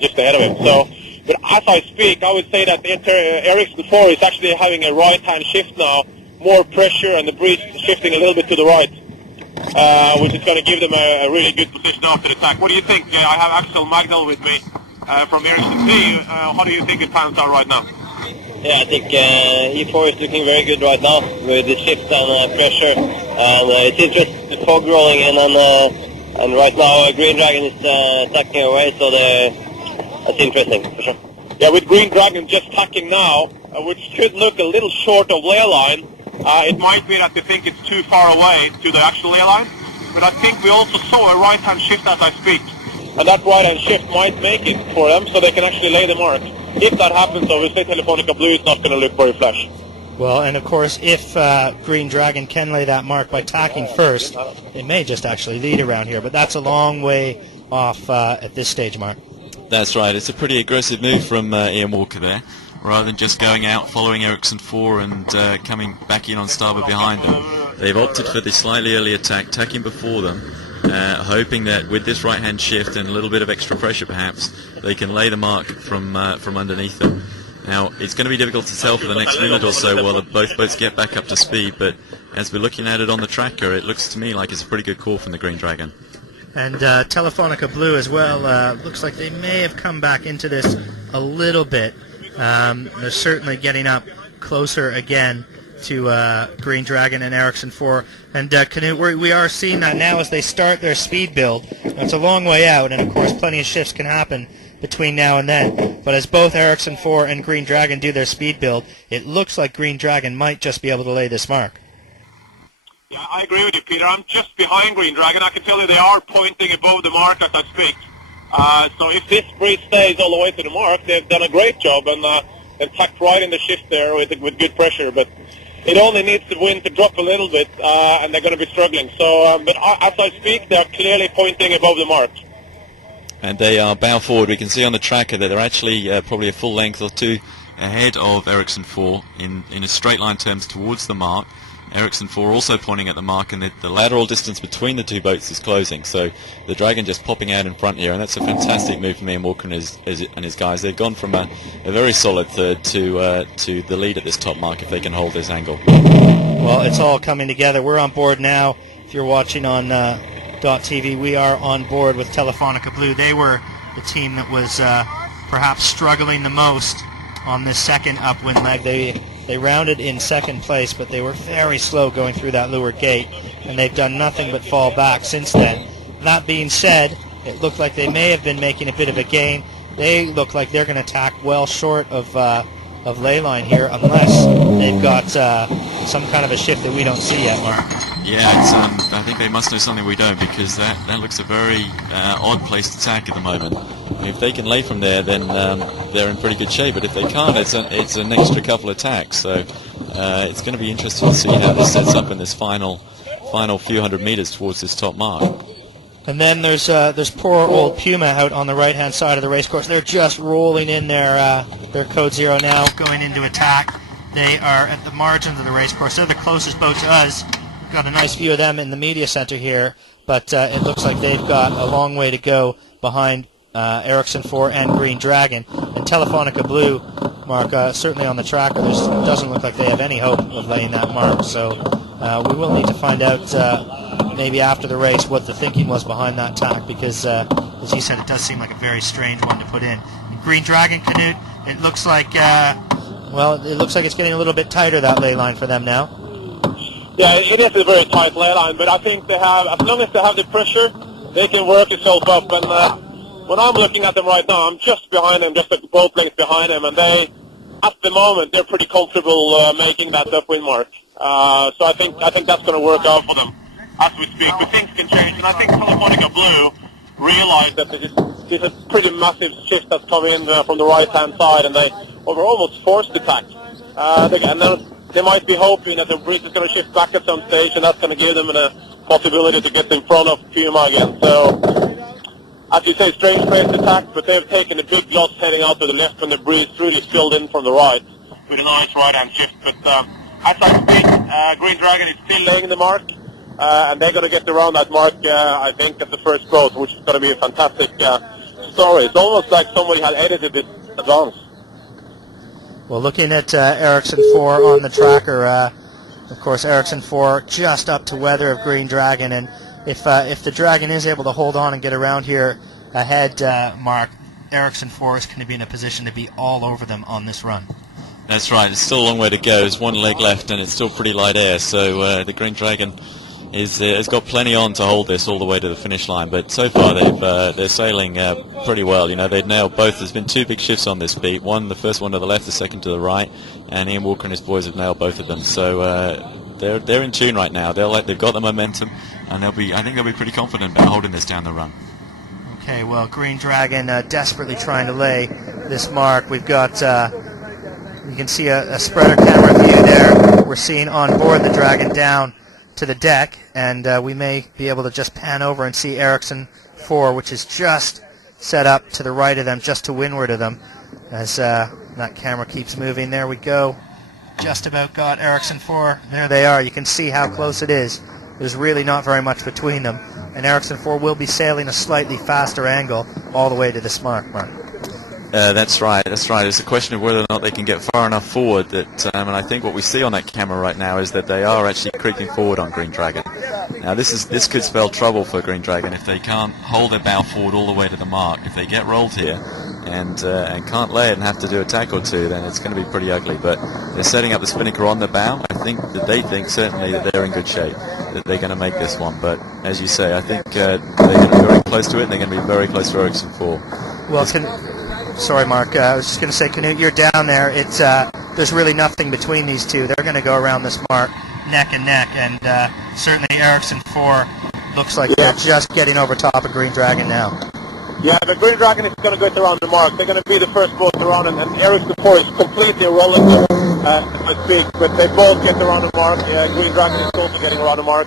just ahead of him. So, but as I speak, I would say that Ericsson 4 is actually having a right-hand shift now, more pressure, and the breeze is shifting a little bit to the right, which is going to give them a really good position after the attack. What do you think? I have Axel Magdal with me from Ericsson 3. How do you think the plans are right now? Yeah, I think E4 is looking very good right now with the shift and pressure, and it's interesting, the fog rolling in, and right now Green Dragon is tacking away, so that's interesting for sure. Yeah, with Green Dragon just tacking now, which could look a little short of ley line, it might be that they think it's too far away to the actual ley line, but I think we also saw a right-hand shift as I speak, and that right-hand shift might make it for them so they can actually lay the mark. If that happens, obviously, Telefonica Blue is not going to look very flash. Well, and of course, if Green Dragon can lay that mark by tacking first, it may just actually lead around here, but that's a long way off at this stage, Mark. That's right. It's a pretty aggressive move from Ian Walker there, rather than just going out, following Ericsson 4 and coming back in on starboard behind them. They've opted for the slightly early attack, tacking before them, hoping that with this right-hand shift and a little bit of extra pressure perhaps, they can lay the mark from underneath them. Now, it's going to be difficult to tell for the next minute or so while both boats get back up to speed, but as we're looking at it on the tracker, it looks to me like it's a pretty good call from the Green Dragon. And Telefonica Blue as well, looks like they may have come back into this a little bit. They're certainly getting up closer again to Green Dragon and Ericsson 4. And Canute, we are seeing that now as they start their speed build. It's a long way out, and of course plenty of shifts can happen between now and then. But as both Ericsson 4 and Green Dragon do their speed build, it looks like Green Dragon might just be able to lay this mark. Yeah, I agree with you, Peter. I'm just behind Green Dragon. I can tell you they are pointing above the mark as I speak. So if this breeze stays all the way to the mark, they've done a great job and they've tacked right in the shift there with good pressure. But it only needs the wind to drop a little bit, and they're going to be struggling. So, but as I speak, they're clearly pointing above the mark. And they are bow forward. We can see on the tracker that they're actually probably a full length or two ahead of Ericsson 4 in a straight line terms towards the mark. Ericsson 4 also pointing at the mark, and the lateral distance between the two boats is closing. So the Dragon just popping out in front here, and that's a fantastic move from Ian Walker and his guys. They've gone from a very solid third to the lead at this top mark if they can hold this angle. Well, it's all coming together. We're on board now. If you're watching on .tv, we are on board with Telefonica Blue. They were the team that was perhaps struggling the most on this second upwind leg. They rounded in second place, but they were very slow going through that leeward gate, and they've done nothing but fall back since then. That being said, it looked like they may have been making a bit of a gain. They look like they're going to tack well short of ley line here, unless they've got some kind of a shift that we don't see yet, Mark. Yeah, I think they must know something we don't, because that looks a very odd place to tack at the moment. If they can lay from there, then they're in pretty good shape. But if they can't, it's an extra couple of tacks. So it's going to be interesting to see how this sets up in this final few hundred meters towards this top mark. And then there's poor old Puma out on the right-hand side of the racecourse. They're just rolling in their code zero now, going into attack. They are at the margins of the racecourse. They're the closest boat to us. We've got a nice view of them in the media center here, but it looks like they've got a long way to go behind Ericsson 4 and Green Dragon. And Telefonica Blue, Mark, certainly on the tracker, it doesn't look like they have any hope of laying that mark. So we will need to find out maybe after the race what the thinking was behind that tack, because as you said, it does seem like a very strange one to put in. Green Dragon, Canute, it looks like it's getting a little bit tighter, that ley line for them now. Yeah, it is a very tight ley line, but I think they have, as long as they have the pressure, they can work itself up. And when I'm looking at them right now, I'm just behind them, just a boat length behind them, and they, at the moment, they're pretty comfortable making that upwind mark. So I think that's going to work out for them. as we speak, but things can change. And I think Telefonica Blue realized that there's a pretty massive shift that's come in from the right-hand side, and they were almost forced to attack. And then they might be hoping that the breeze is going to shift back at some stage, and that's going to give them a possibility to get in front of Puma again. So, as you say, strange place to attack, but they've taken a big loss heading out to the left when the breeze really filled in from the right with a nice right-hand shift. But as I speak, Green Dragon is still laying the mark. And they're going to get around that mark, I think, at the first boat, which is going to be a fantastic story. It's almost like somebody had edited this advance. Well, looking at Ericsson 4 on the tracker, of course, Ericsson 4 just up to weather of Green Dragon, and if the Dragon is able to hold on and get around here ahead, Mark, Ericsson 4 is going to be in a position to be all over them on this run. That's right. It's still a long way to go. There's one leg left, and it's still pretty light air, so the Green Dragon has got plenty on to hold this all the way to the finish line, but so far they're sailing pretty well. You know, they've nailed both. There's been two big shifts on this beat. One, the first one to the left, the second to the right, and Ian Walker and his boys have nailed both of them. So they're in tune right now. They've got the momentum, and I think they'll be pretty confident about holding this down the run. Okay, well, Green Dragon desperately trying to lay this mark. We've got you can see a spreader camera view there. We're seeing on board the Dragon down to the deck, and we may be able to just pan over and see Ericsson 4, which is just set up to the right of them, just to windward of them, as that camera keeps moving. There we go. Just about got Ericsson 4. There they are. You can see how close it is. There's really not very much between them, and Ericsson 4 will be sailing a slightly faster angle all the way to this mark. That's right. It's a question of whether or not they can get far enough forward. And I think what we see on that camera right now is that they are actually creeping forward on Green Dragon. Now this could spell trouble for Green Dragon if they can't hold their bow forward all the way to the mark. If they get rolled here and can't lay it and have to do a tack or two, then it's going to be pretty ugly. But they're setting up the spinnaker on the bow. I think that they think certainly that they're in good shape, that they're going to make this one. But as you say, I think they're going to be very close to it, and they're going to be very close to Ericsson 4. Well, sorry, Mark. I was just going to say, Knut, you're down there. It's there's really nothing between these two. They're going to go around this mark neck and neck, and certainly Ericsson 4 looks like they're just getting over top of Green Dragon now. Yeah, but Green Dragon is going to get around the mark. They're going to be the first boat around, and Ericsson 4 is completely rolling as I speak. But they both get around the mark. Green Dragon is also getting around the mark.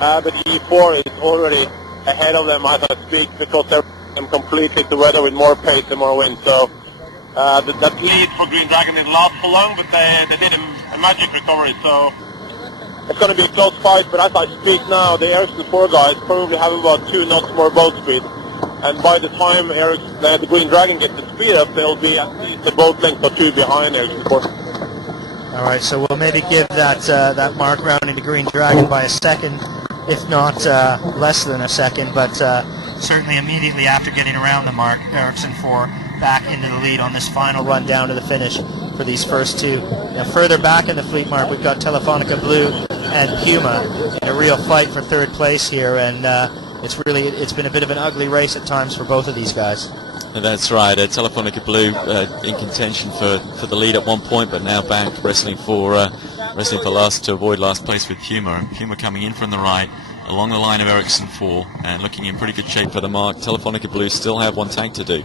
But E4 is already ahead of them as I speak, because they're completely to weather with more pace and more wind. So that lead for Green Dragon didn't last for long, but they did a magic recovery. So it's going to be a close fight, but as I speak now, the Ericsson 4 guys probably have about 2 knots more boat speed. And by the time the Green Dragon gets the speed up, they'll be at least a boat length or 2 behind Ericsson 4. All right, so we'll maybe give that mark rounding to Green Dragon by a second, if not less than a second, but certainly immediately after getting around the mark, Ericsson 4 back into the lead on this final run down to the finish for these first two. Now further back in the fleet, Mark, we've got Telefonica Blue and Puma in a real fight for third place here, and it's been a bit of an ugly race at times for both of these guys. That's right. Telefonica Blue in contention for the lead at one point, but now back wrestling for to avoid last place with Puma, and Puma coming in from the right along the line of Ericsson 4 and looking in pretty good shape for the mark. Telefonica Blue still have one tank to do,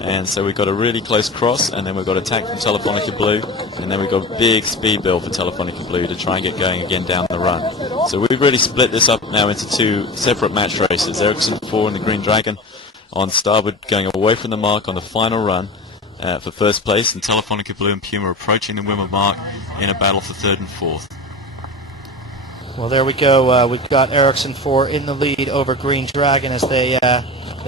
and so we've got a really close cross, and then we've got a tank from Telefonica Blue, and then we've got a big speed build for Telefonica Blue to try and get going again down the run. So we've really split this up now into 2 separate match races. Ericsson 4 and the Green Dragon on starboard going away from the mark on the final run for first place, and Telefonica Blue and Puma approaching the Wimmer mark in a battle for third and fourth. Well, there we go. We've got Ericsson 4 in the lead over Green Dragon as they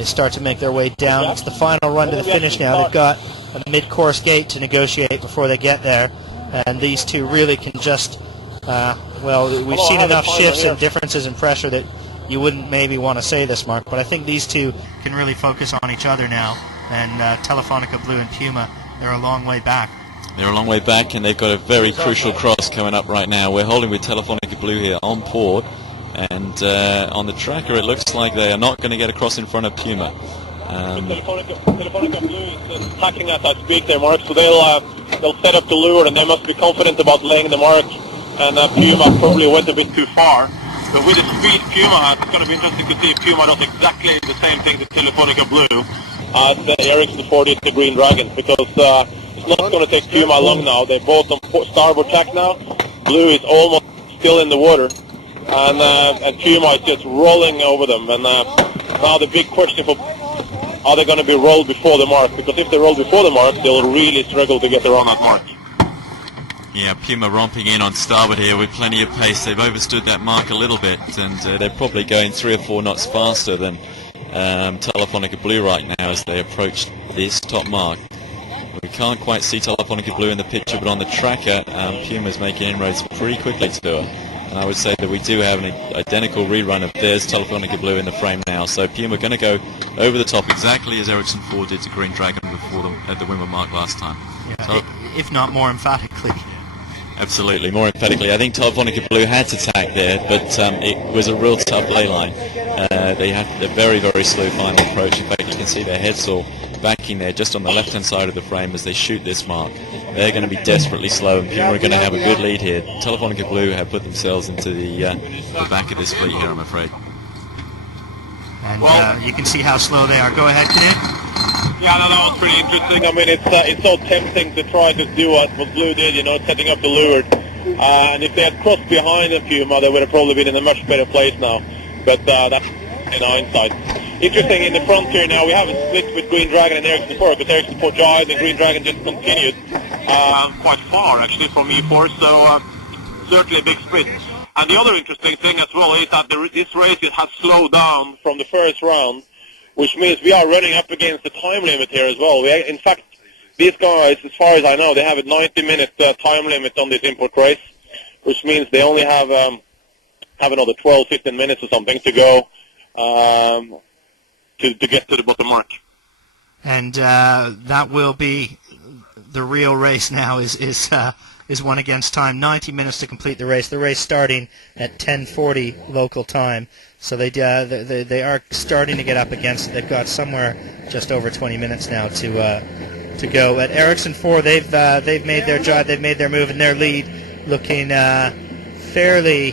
start to make their way down. It's the final run to the finish now. They've got a mid-course gate to negotiate before they get there, and these two really can just, we've seen enough shifts and differences in pressure that you wouldn't maybe want to say this, Mark, but I think these two can really focus on each other now, and Telefonica Blue and Puma, they're a long way back. They're a long way back, and they've got a very crucial cross coming up right now. We're holding with Telefonica Blue here on port, and on the tracker it looks like they are not going to get across in front of Puma. Telefonica Blue is attacking as I speak there, Mark, so they'll set up the lure, and they must be confident about laying the mark, and Puma probably went a bit too far. But with the speed Puma has, it's going to be interesting to see if Puma does exactly the same thing that Telefonica Blue as Ericsson 4 did the Green Dragon, because it's not going to take Puma long now. They're both on starboard tack now. Blue is almost still in the water, and Puma is just rolling over them. And now the big question for, are they going to be rolled before the mark? Because if they roll before the mark, they'll really struggle to get around that mark. Yeah, Puma romping in on starboard here with plenty of pace. They've overstood that mark a little bit, and they're probably going 3 or 4 knots faster than Telefonica Blue right now as they approach this top mark. We can't quite see Telefonica Blue in the picture, but on the tracker, Puma's making inroads pretty quickly to her. And I would say that we do have an identical rerun of theirs, Telefonica Blue, in the frame now. So Puma going to go over the top exactly as Ericsson 4 did to Green Dragon before them at the windward mark last time. Yeah, so, if not more emphatically. Absolutely, more emphatically. I think Telefonica Blue had to tack there, but it was a real tough ley line. They had a very, very slow final approach. In fact, you can see their headsail backing there just on the left-hand side of the frame as they shoot this mark. They're going to be desperately slow, and Puma are going to have a good lead here. Telefonica Blue have put themselves into the back of this fleet here, I'm afraid. And you can see how slow they are. Go ahead, Knut. Yeah, no, that was pretty interesting. I mean, it's so tempting to try to do what Blue did, you know, setting up the leeward. And if they had crossed behind the Puma, they would have probably been in a much better place now. But that's in hindsight. Interesting, in the front here now, we have a split with Green Dragon and Ericsson 4, because Ericsson 4 jived and Green Dragon just continued quite far, actually, from E4, so certainly a big split. And the other interesting thing as well is that this race has slowed down from the first round, which means we are running up against the time limit here as well. In fact, these guys, as far as I know, they have a 90-minute time limit on this import race, which means they only have another 12, 15 minutes or something to go to get to the bottom mark. And that will be the real race now, is one against time. 90 minutes to complete the race. The race starting at 10:40 local time. So they are starting to get up against it. They've got somewhere just over 20 minutes now to go. At Ericsson 4, they've made their drive, they've made their move, and their lead looking fairly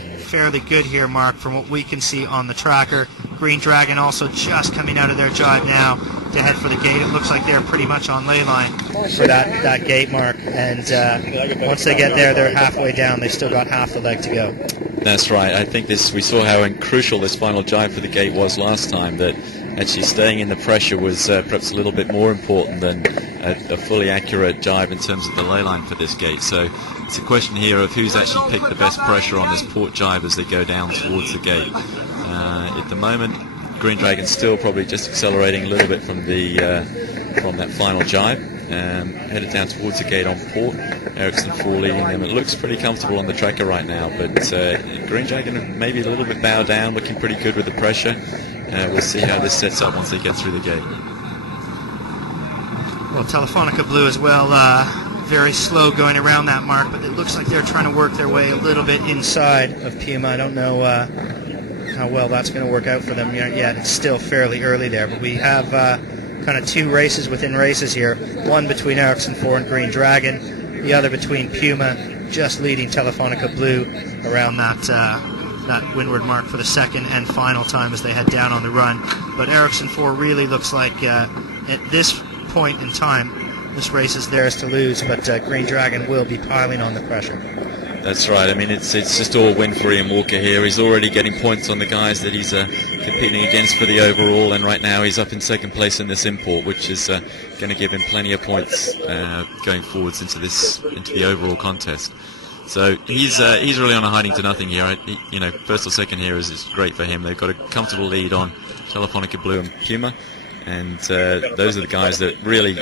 good here, Mark, from what we can see on the tracker. Green Dragon also just coming out of their drive now to head for the gate. It looks like they're pretty much on ley line for that gate, Mark. And once they get there, they're halfway down. They've still got half the leg to go. That's right. I think we saw how crucial this final jibe for the gate was last time, that actually staying in the pressure was perhaps a little bit more important than a fully accurate jibe in terms of the ley line for this gate. So it's a question here of who's actually picked the best pressure on this port jibe as they go down towards the gate. At the moment, Green Dragon's still probably just accelerating a little bit from that final jibe, headed down towards the gate on port. Ericsson 4 leading them. It looks pretty comfortable on the tracker right now, but Green Dragon maybe a little bit bow down, looking pretty good with the pressure. We'll see how this sets up once they get through the gate. Well, Telefonica Blue as well, very slow going around that mark, but it looks like they're trying to work their way a little bit inside of Puma. I don't know how well that's going to work out for them yet. It's still fairly early there, but we have kind of two races within races here, one between Ericsson 4 and Green Dragon, the other between Puma just leading Telefonica Blue around that windward mark for the second and final time as they head down on the run. But Ericsson 4 really looks like at this point in time this race is theirs to lose, but Green Dragon will be piling on the pressure. That's right. I mean, it's just all win for Ian Walker here. He's already getting points on the guys that he's competing against for the overall, and right now he's up in second place in this import, which is going to give him plenty of points going forwards into the overall contest. So he's really on a hiding to nothing here. First or second here is great for him. They've got a comfortable lead on Telefonica Blue and Puma, and those are the guys that really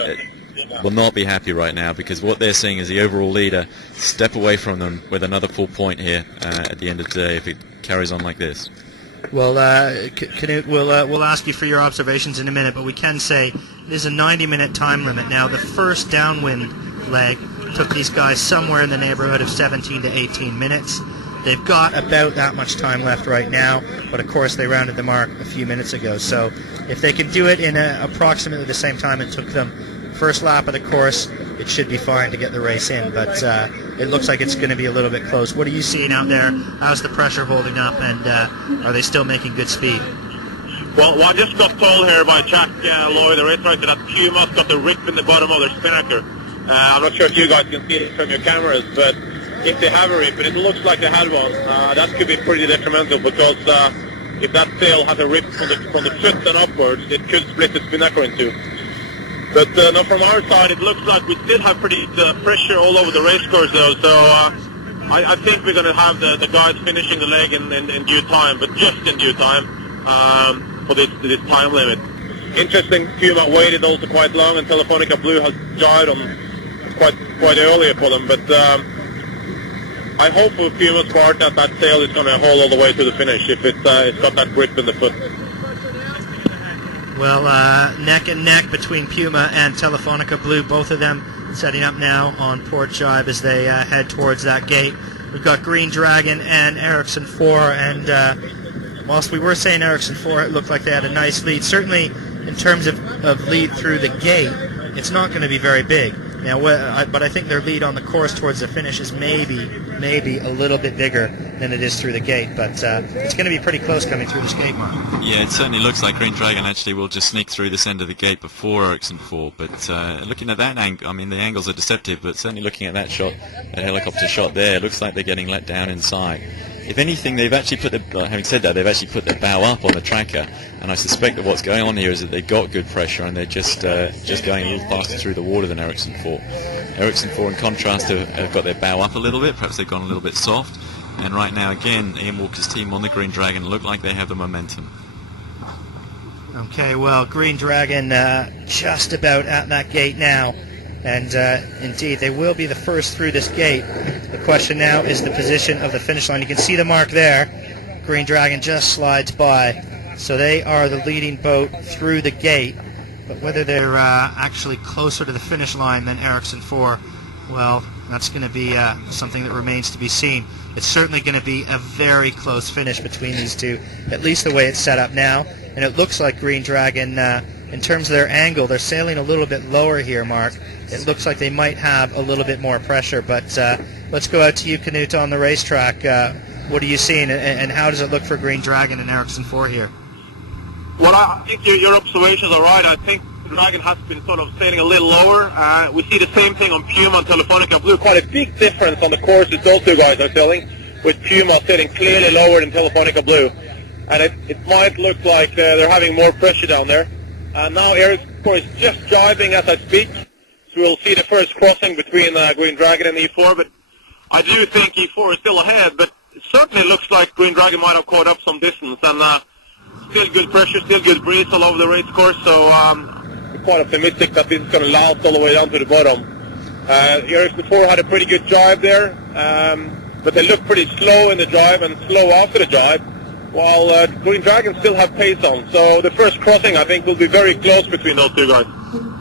will not be happy right now, because what they're seeing is the overall leader step away from them with another full point here at the end of the day if it carries on like this. Well, Knut, we'll ask you for your observations in a minute, but we can say there's a 90-minute time limit now. The first downwind leg took these guys somewhere in the neighborhood of 17 to 18 minutes. They've got about that much time left right now, but of course they rounded the mark a few minutes ago. So if they can do it in approximately the same time it took them first lap of the course, it should be fine to get the race in. But it looks like it's going to be a little bit close. What are you seeing out there? How's the pressure holding up, and are they still making good speed? Well, I just got told here by Jack Lloyd, the race director, that Puma's got a rip in the bottom of their spinnaker. I'm not sure if you guys can see it from your cameras, but if they have a rip, and it looks like they had one, that could be pretty detrimental, because if that sail has a rip from the foot and upwards, it could split the spinnaker in two. But now from our side, it looks like we still have pretty pressure all over the race course, though, so I think we're going to have the guys finishing the leg in due time, but just in due time. For this time limit. Interesting, Puma waited also quite long, and Telefonica Blue has jived on quite earlier for them, but I hope for Puma's part that sail is going to hold all the way to the finish if it's got that grip in the foot. Well, neck and neck between Puma and Telefonica Blue, both of them setting up now on port jibe as they head towards that gate. We've got Green Dragon and Ericsson 4, and whilst we were saying Ericsson 4, it looked like they had a nice lead. Certainly, in terms of lead through the gate, it's not going to be very big. Now, but I think their lead on the course towards the finish is maybe a little bit bigger than it is through the gate. But it's going to be pretty close coming through this gate, Mark. Yeah, it certainly looks like Green Dragon actually will just sneak through this end of the gate before Ericsson 4. But looking at that angle, I mean, the angles are deceptive, but certainly looking at that shot, a helicopter shot there, it looks like they're getting let down inside. If anything, they've actually put having said that, they've actually put their bow up on the tracker, and I suspect that what's going on here is that they've got good pressure and they're just going a little faster through the water than Ericsson 4. Ericsson 4, in contrast, have got their bow up a little bit. Perhaps they've gone a little bit soft. And right now, again, Ian Walker's team on the Green Dragon look like they have the momentum. Okay, well, Green Dragon just about at that gate now. And indeed, they will be the first through this gate. The question now is the position of the finish line. You can see the mark there. Green Dragon just slides by. So they are the leading boat through the gate. But whether they're actually closer to the finish line than Ericsson 4, well, that's going to be something that remains to be seen. It's certainly going to be a very close finish between these two, at least the way it's set up now. And it looks like Green Dragon, in terms of their angle, they're sailing a little bit lower here, Mark. It looks like they might have a little bit more pressure, but let's go out to you, Knut, on the racetrack. What are you seeing, and how does it look for Green Dragon and Ericsson 4 here? Well, I think your observations are right. I think Dragon has been sort of sailing a little lower. We see the same thing on Puma and Telefonica Blue. Quite a big difference on the courses those two guys are sailing, with Puma sailing clearly lower than Telefonica Blue. And it might look like they're having more pressure down there. And now Ericsson 4 is just driving as I speak. So we'll see the first crossing between Green Dragon and E4, but I do think E4 is still ahead, but it certainly looks like Green Dragon might have caught up some distance, and still good pressure, still good breeze all over the race course, so we're quite optimistic that this is going to last all the way down to the bottom. Ericsson 4 had a pretty good drive there, but they look pretty slow in the drive and slow after the drive, while Green Dragon still have pace on. So the first crossing, I think, will be very close between those two guys.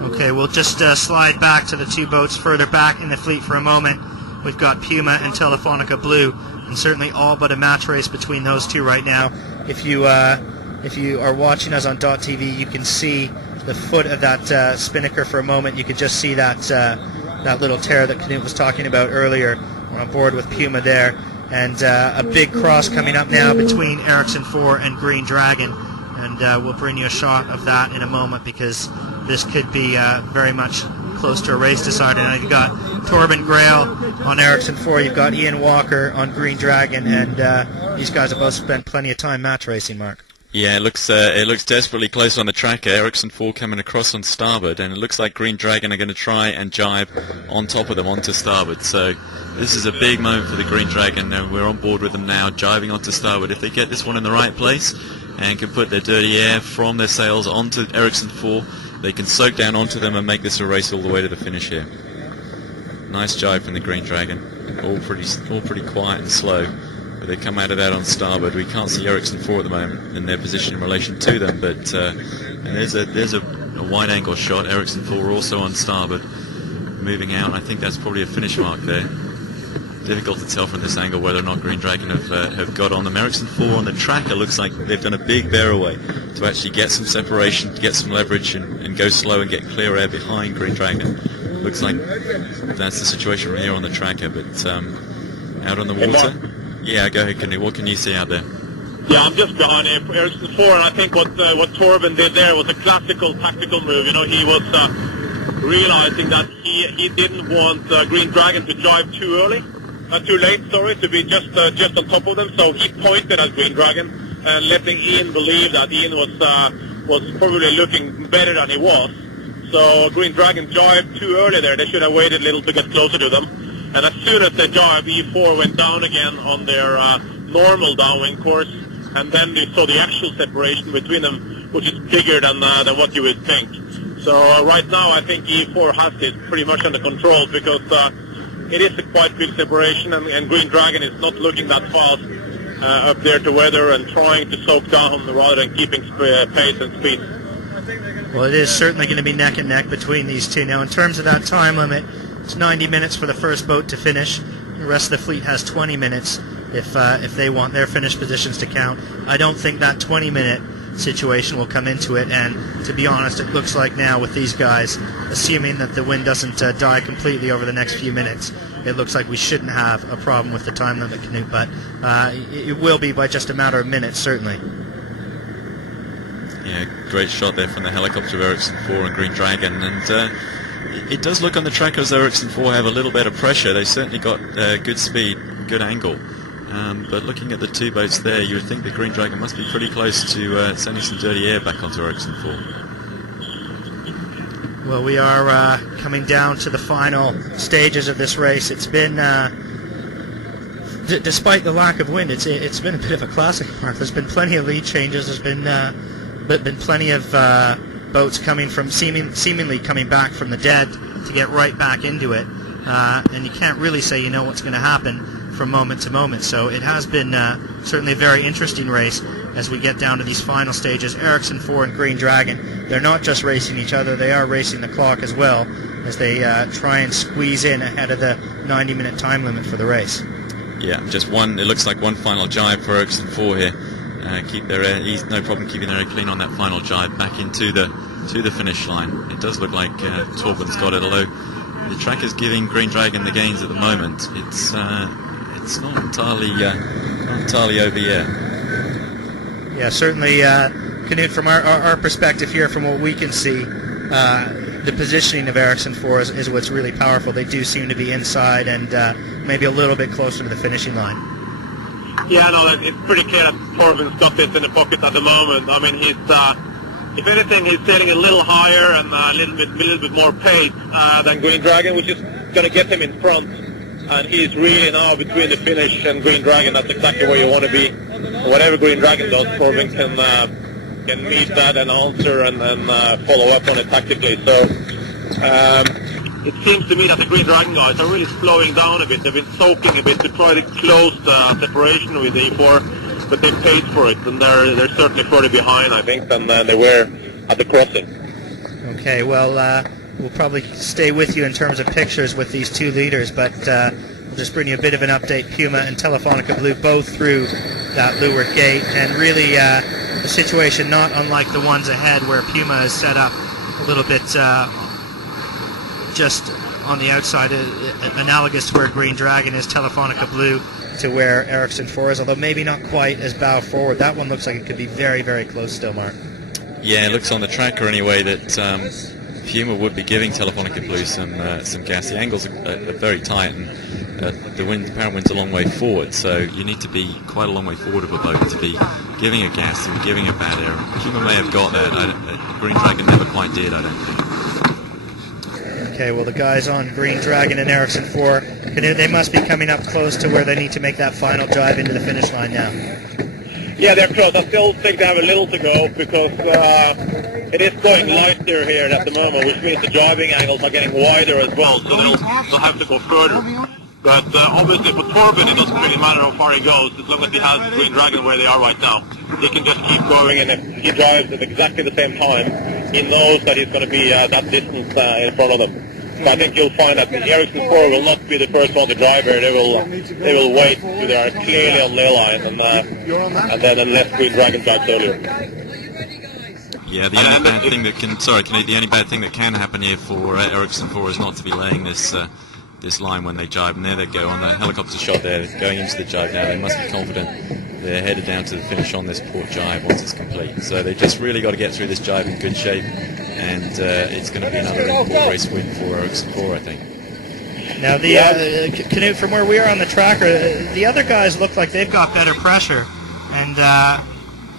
Okay, we'll just slide back to the two boats further back in the fleet for a moment. We've got Puma and Telefonica Blue, and certainly all but a match race between those two right now. If you are watching us on .tv, you can see the foot of that spinnaker for a moment. You could just see that little tear that Knut was talking about earlier. We're on board with Puma there. And a big cross coming up now between Ericsson 4 and Green Dragon. And we'll bring you a shot of that in a moment, because this could be very much close to a race decider. And you've got Torben Grail on Ericsson 4, you've got Ian Walker on Green Dragon, and these guys have both spent plenty of time match racing, Mark. Yeah, it looks desperately close on the tracker. Ericsson 4 coming across on starboard, and it looks like Green Dragon are going to try and jibe on top of them onto starboard. So this is a big moment for the Green Dragon, and we're on board with them now, jibing onto starboard. If they get this one in the right place and can put their dirty air from their sails onto Ericsson 4, they can soak down onto them and make this a race all the way to the finish here. Nice jibe from the Green Dragon. All pretty quiet and slow. But they come out of that on starboard. We can't see Ericsson 4 at the moment in their position in relation to them, but there's a wide-angle shot. Ericsson 4 also on starboard, moving out. I think that's probably a finish mark there. Difficult to tell from this angle whether or not Green Dragon have got on them. Ericsson 4 on the tracker looks like they've done a big bear away to actually get some separation, to get some leverage, and go slow and get clear air behind Green Dragon. looks like that's the situation right here on the tracker, but out on the water. Yeah, go ahead, Knut. What can you see out there? Yeah, I'm just behind Ericsson 4, and I think what Torben did there was a classical tactical move. You know, he was realizing that he didn't want Green Dragon to drive too late, to be just on top of them. So he pointed at Green Dragon and letting Ian believe that Ian was probably looking better than he was. So Green Dragon jived too early there. They should have waited a little to get closer to them. And as soon as they jived, E4 went down again on their normal downwind course. And then we saw the actual separation between them, which is bigger than what you would think. So right now I think E4 has it pretty much under control, because it is a quite big separation, and Green Dragon is not looking that fast up there to weather and trying to soak down rather than keeping pace and speed. Well, it is certainly going to be neck and neck between these two. Now, in terms of that time limit, it's 90 minutes for the first boat to finish. The rest of the fleet has 20 minutes if they want their finish positions to count. I don't think that 20-minute situation will come into it, and to be honest, it looks like now with these guys, assuming that the wind doesn't die completely over the next few minutes, it looks like we shouldn't have a problem with the time limit, Knut, but it will be by just a matter of minutes, certainly. Yeah, great shot there from the helicopter of Ericsson 4 and Green Dragon, and it does look on the tracker as Ericsson 4 have a little bit of pressure. They certainly got good speed, good angle. But looking at the two boats there, you would think the Green Dragon must be pretty close to sending some dirty air back onto Ericsson 4. Well, we are coming down to the final stages of this race. It's been, despite the lack of wind, it's been a bit of a classic, Mark. There's been plenty of lead changes. There's been plenty of boats coming from seemingly coming back from the dead to get right back into it, and you can't really say you know what's going to happen from moment to moment. So it has been certainly a very interesting race as we get down to these final stages. Ericsson 4 and Green Dragon, they're not just racing each other, they are racing the clock as well as they try and squeeze in ahead of the 90-minute time limit for the race. Yeah, just one. It looks like one final jibe for Ericsson 4 here. Keep their air, no problem keeping their air clean on that final jibe back into the finish line. It does look like Torben's got it, although the track is giving Green Dragon the gains at the moment. It's not entirely over yet. Yeah, certainly, Knut, from our perspective here, from what we can see, the positioning of Ericsson 4 is what's really powerful. They do seem to be inside and maybe a little bit closer to the finishing line. Yeah, no, it's pretty clear that Torben's got this in the pocket at the moment. I mean, he's, if anything, he's sailing a little higher and a little bit more pace than Green Dragon, which is going to get him in front. And he's really now between the finish and Green Dragon. That's exactly where you want to be. Whatever Green Dragon does, Torben can meet that and answer and follow up on it tactically. So it seems to me that the Green Dragon guys are really slowing down a bit. They've been soaking a bit to try to close the separation with E4, but they paid for it, and they're certainly further behind, I think, than they were at the crossing. Okay, well, we'll probably stay with you in terms of pictures with these two leaders, but we'll just bring you a bit of an update. Puma and Telefonica Blue both through that leeward gate, and really the situation not unlike the ones ahead, where Puma is set up a little bit just on the outside, analogous to where Green Dragon is, Telefonica Blue to where Ericsson 4 is, although maybe not quite as bow forward. That one looks like it could be very, very close still, Mark. Yeah, it looks on the tracker anyway that Puma would be giving Telefonica Blue some gas. The angles are very tight, and the apparent wind's a long way forward, so you need to be quite a long way forward of a boat to be giving a gas and giving a bad air. Puma may have got that. Green Dragon never quite did, I don't think. Okay, well, the guys on Green Dragon and Ericsson 4, they must be coming up close to where they need to make that final drive into the finish line now. Yeah, they're close. I still think they have a little to go, because it is going lighter here at the moment, which means the driving angles are getting wider as well, so they'll have to go further. But obviously for Torben, it doesn't really matter how far he goes, as long as he has Green Dragon where they are right now. He can just keep going, and if he drives at exactly the same time, he knows that he's going to be that distance in front of them. So I think you'll find that Ericsson 4 will not be the first one to drive here. They will wait till they are clearly on their line, and then unless Green Dragon drives earlier. Yeah, the only bad thing that can, sorry, the only bad thing that can happen here for Ericsson 4 is not to be laying this this line when they jibe, and there they go on the helicopter shot there, going into the jibe now. They must be confident they're headed down to the finish on this port jibe once it's complete. So they've just really got to get through this jibe in good shape, and it's going to be another import race win for Ericsson 4, I think. Now, the Knut, from where we are on the tracker, the other guys look like they've got better pressure, and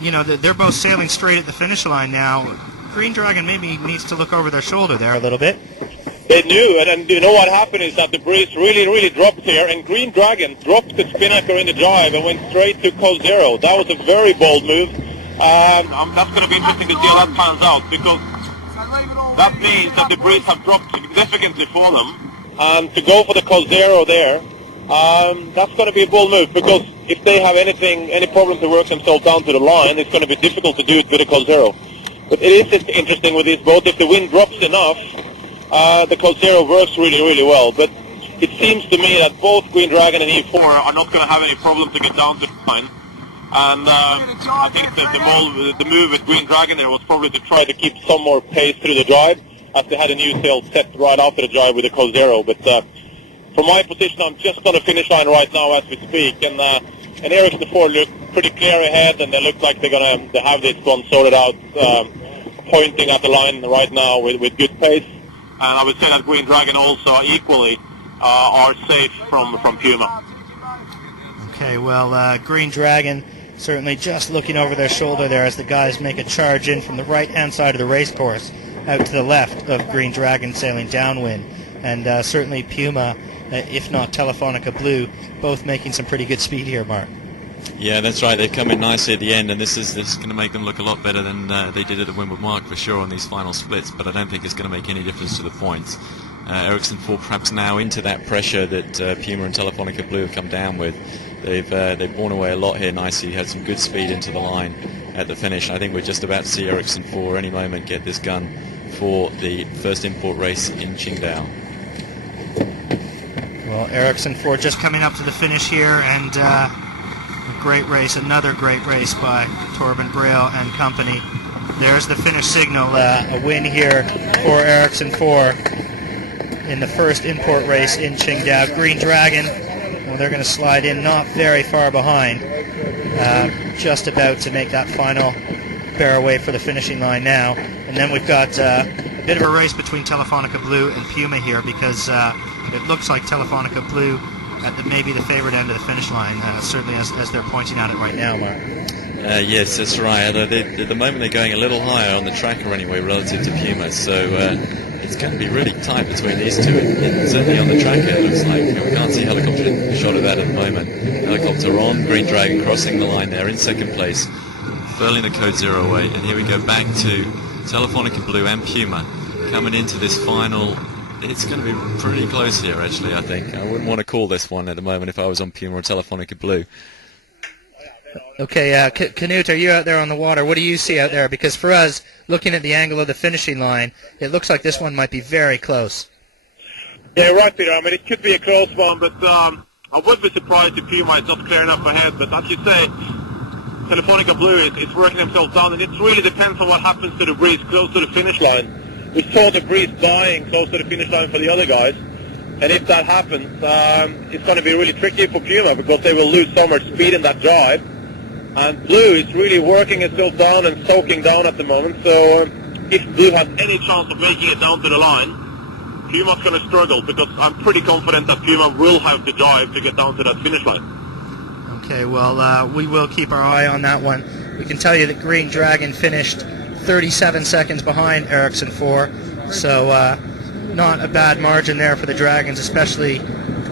you know, they're both sailing straight at the finish line now. Green Dragon maybe needs to look over their shoulder there a little bit. They knew, and you know what happened is that the breeze really dropped here, and Green Dragon dropped the spinnaker in the drive and went straight to code zero. That was a very bold move. That's going to be interesting to see how that pans out, because that means that the breeze have dropped significantly for them. And to go for the code zero there, that's going to be a bold move, because if they have any problem to work themselves down to the line, it's going to be difficult to do it with a code zero. But it is interesting with this boat, if the wind drops enough, the code zero works really well. But it seems to me that both Green Dragon and E4 are not going to have any problem to get down to the line. And I think the move with Green Dragon there was probably to try to keep some more pace through the drive, as they had a new sail set right after the drive with the code zero. But from my position, I'm just on the finish line right now as we speak, and Ericsson 4 look pretty clear ahead, and they look like they have this one sorted out, pointing at the line right now with good pace. And I would say that Green Dragon also equally are safe from Puma. Okay, well, Green Dragon certainly just looking over their shoulder there as the guys make a charge in from the right-hand side of the race course out to the left of Green Dragon sailing downwind. And certainly Puma, if not Telefonica Blue, both making some pretty good speed here, Mark. Yeah, that's right. They've come in nicely at the end, and this is going to make them look a lot better than they did at the Windward Mark for sure on these final splits, but I don't think it's going to make any difference to the points. Ericsson 4 perhaps now into that pressure that Puma and Telefonica Blue have come down with. They've borne away a lot here nicely, had some good speed into the line at the finish. I think we're just about to see Ericsson 4 any moment get this gun for the first import race in Qingdao. Well, Ericsson 4 just coming up to the finish here, and a great race, another great race by Torben Braille and company. There's the finish signal, a win here for Ericsson 4 in the first import race in Qingdao. Green Dragon, well, they're going to slide in not very far behind, just about to make that final bear away for the finishing line now. And then we've got a bit of a race between Telefonica Blue and Puma here, because it looks like Telefonica Blue at maybe the favored end of the finish line, certainly as they're pointing at it right now, Mark. Yes, that's right. At the moment they're going a little higher on the tracker anyway relative to Puma, so it's going to be really tight between these two. Certainly on the tracker it looks like. We can't see helicopter shot of that at the moment. Helicopter on, Green Dragon crossing the line there in second place, furling the code zero away, and here we go back to Telefonica Blue and Puma coming into this final. It's going to be pretty close here, actually, I think. I wouldn't want to call this one at the moment if I was on Puma or Telefonica Blue. Okay, Knut, are you out there on the water? What do you see out there? Because for us, looking at the angle of the finishing line, it looks like this one might be very close. Yeah, right, Peter. I mean, it could be a close one, but I would be surprised if Puma is not clear enough ahead. But as you say, Telefonica Blue is working themselves down, and it really depends on what happens to the breeze close to the finish line. We saw the breeze dying close to the finish line for the other guys, and if that happens, it's going to be really tricky for Puma, because they will lose so much speed in that drive. And Blue is really working itself down and soaking down at the moment, so if Blue has any chance of making it down to the line, Puma's going to struggle, because I'm pretty confident that Puma will have the drive to get down to that finish line. Okay, well, we will keep our eye on that one. We can tell you that Green Dragon finished 37 seconds behind Ericsson 4, so not a bad margin there for the Dragons, especially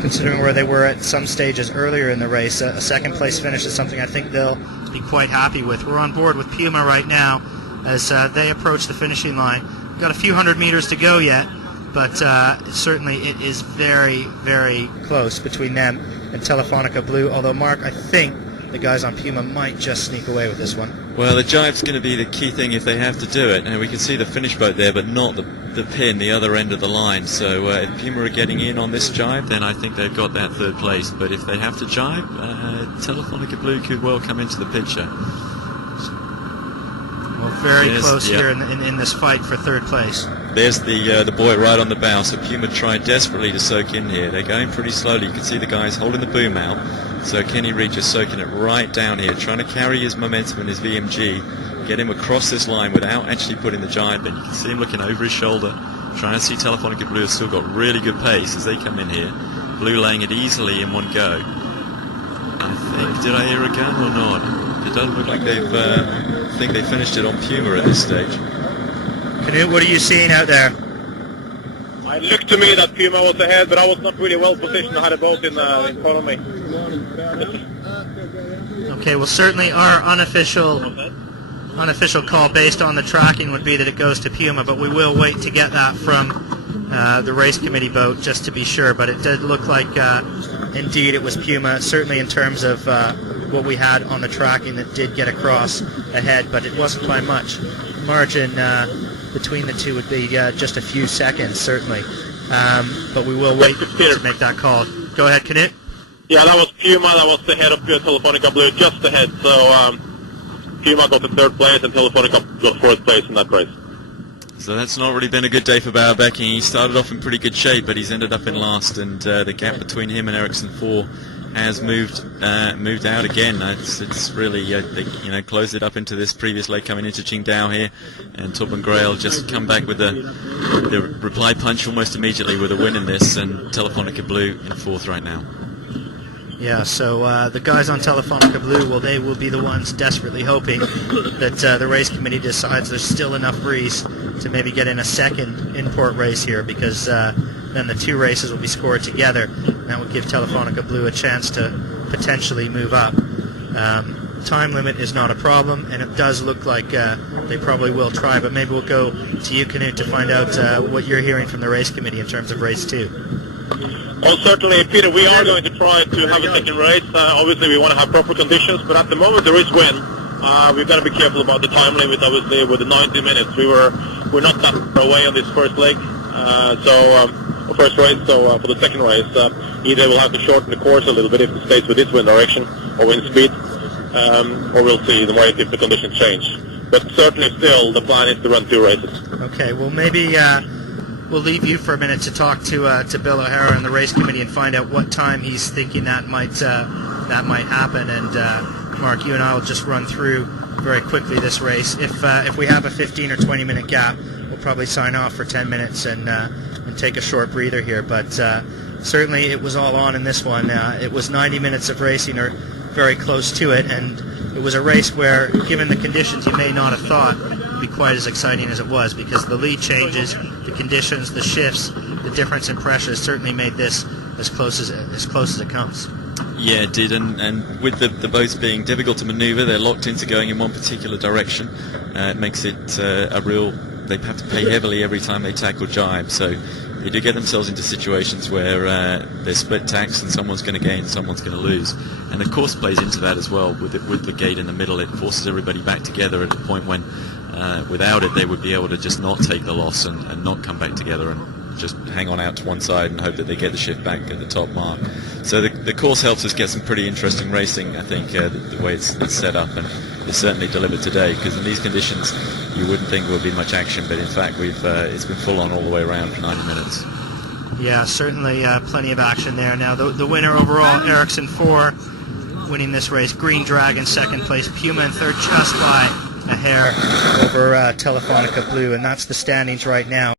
considering where they were at some stages earlier in the race. A second place finish is something I think they'll be quite happy with. We're on board with Puma right now as they approach the finishing line. We've got a few hundred meters to go yet, but certainly it is very, very close between them and Telefonica Blue, although, Mark, I think the guys on Puma might just sneak away with this one. Well, the jibe's going to be the key thing if they have to do it, and we can see the finish boat there, but not the pin, the other end of the line. So if Puma are getting in on this jibe, then I think they've got that third place. But if they have to jibe, Telefonica Blue could well come into the picture. Well, very Yes, close yeah. here in this fight for third place. There's the boy right on the bow, so Puma tried desperately to soak in here. They're going pretty slowly. You can see the guys holding the boom out. So Kenny Reed just soaking it right down here, trying to carry his momentum and his VMG, get him across this line without actually putting the giant in. You can see him looking over his shoulder, trying to see Telefonica Blue has still got really good pace as they come in here. Blue laying it easily in one go. I think, did I hear a gun or not? It doesn't look like they've, I think they finished it on Puma at this stage. Knut, what are you seeing out there? It looked to me that Puma was ahead, but I was not really well positioned. I had a boat in front of me. Okay, well certainly our unofficial call based on the tracking would be that it goes to Puma, but we will wait to get that from the race committee boat just to be sure. But it did look like indeed it was Puma, certainly in terms of what we had on the tracking that did get across ahead, but it wasn't by much. Margin between the two would be just a few seconds, certainly. But we will wait to make that call. Go ahead, Knut. Yeah, that was Puma. That was the head of Telefonica Blue, just ahead. So Puma got the third place and Telefonica got fourth place in that race. So that's not really been a good day for Bauerbeck. He started off in pretty good shape, but he's ended up in last, and the gap between him and Ericsson 4 has moved out again. It's really they closed it up into this previous leg coming into Qingdao here, and Torben Grail just come back with the reply punch almost immediately with a win in this, and Telefonica Blue in fourth right now. Yeah, so the guys on Telefonica Blue, well, they will be the ones desperately hoping that the race committee decides there's still enough breeze to maybe get in a second import race here, because then the two races will be scored together, and that would give Telefonica Blue a chance to potentially move up. Time limit is not a problem, and it does look like they probably will try, but maybe we'll go to you, Knut, to find out what you're hearing from the race committee in terms of race 2. Well, certainly, Peter, we are going to try to have a second race. Obviously, we want to have proper conditions, but at the moment there is wind. We've got to be careful about the time limit, obviously, with the 90 minutes. We're not that far away on this first leg, first race, so for the second race, either we'll have to shorten the course a little bit if it stays with this wind direction or wind speed, or we'll see the market if the conditions change. But certainly still, the plan is to run two races. Okay, well maybe we'll leave you for a minute to talk to Bill O'Hara and the race committee and find out what time he's thinking that might happen. And Mark, you and I will just run through very quickly this race. If we have a 15 or 20 minute gap, we'll probably sign off for 10 minutes and take a short breather here. But certainly it was all on in this one. It was 90 minutes of racing, or very close to it, and it was a race where, given the conditions, you may not have thought it would be quite as exciting as it was, because the lead changes, the conditions, the shifts, the difference in pressure certainly made this as close as it comes. Yeah, it did, and with the boats being difficult to manoeuvre, they're locked into going in one particular direction. It makes it a real... They have to pay heavily every time they tackle jibe, so they do get themselves into situations where they're split tacks and someone's going to gain, someone's going to lose. And the course plays into that as well. With the gate in the middle, it forces everybody back together at a point when without it they would be able to just not take the loss and not come back together and just hang on out to one side and hope that they get the shift back at the top mark. So the course helps us get some pretty interesting racing, I think, the way it's set up, and it's certainly delivered today, because in these conditions you wouldn't think there would be much action, but in fact it's been full on all the way around for 90 minutes. Yeah, certainly plenty of action there. Now the winner overall, Ericsson 4, winning this race. Green Dragon second place. Puma in third, just by a hair over Telefonica Blue, and that's the standings right now.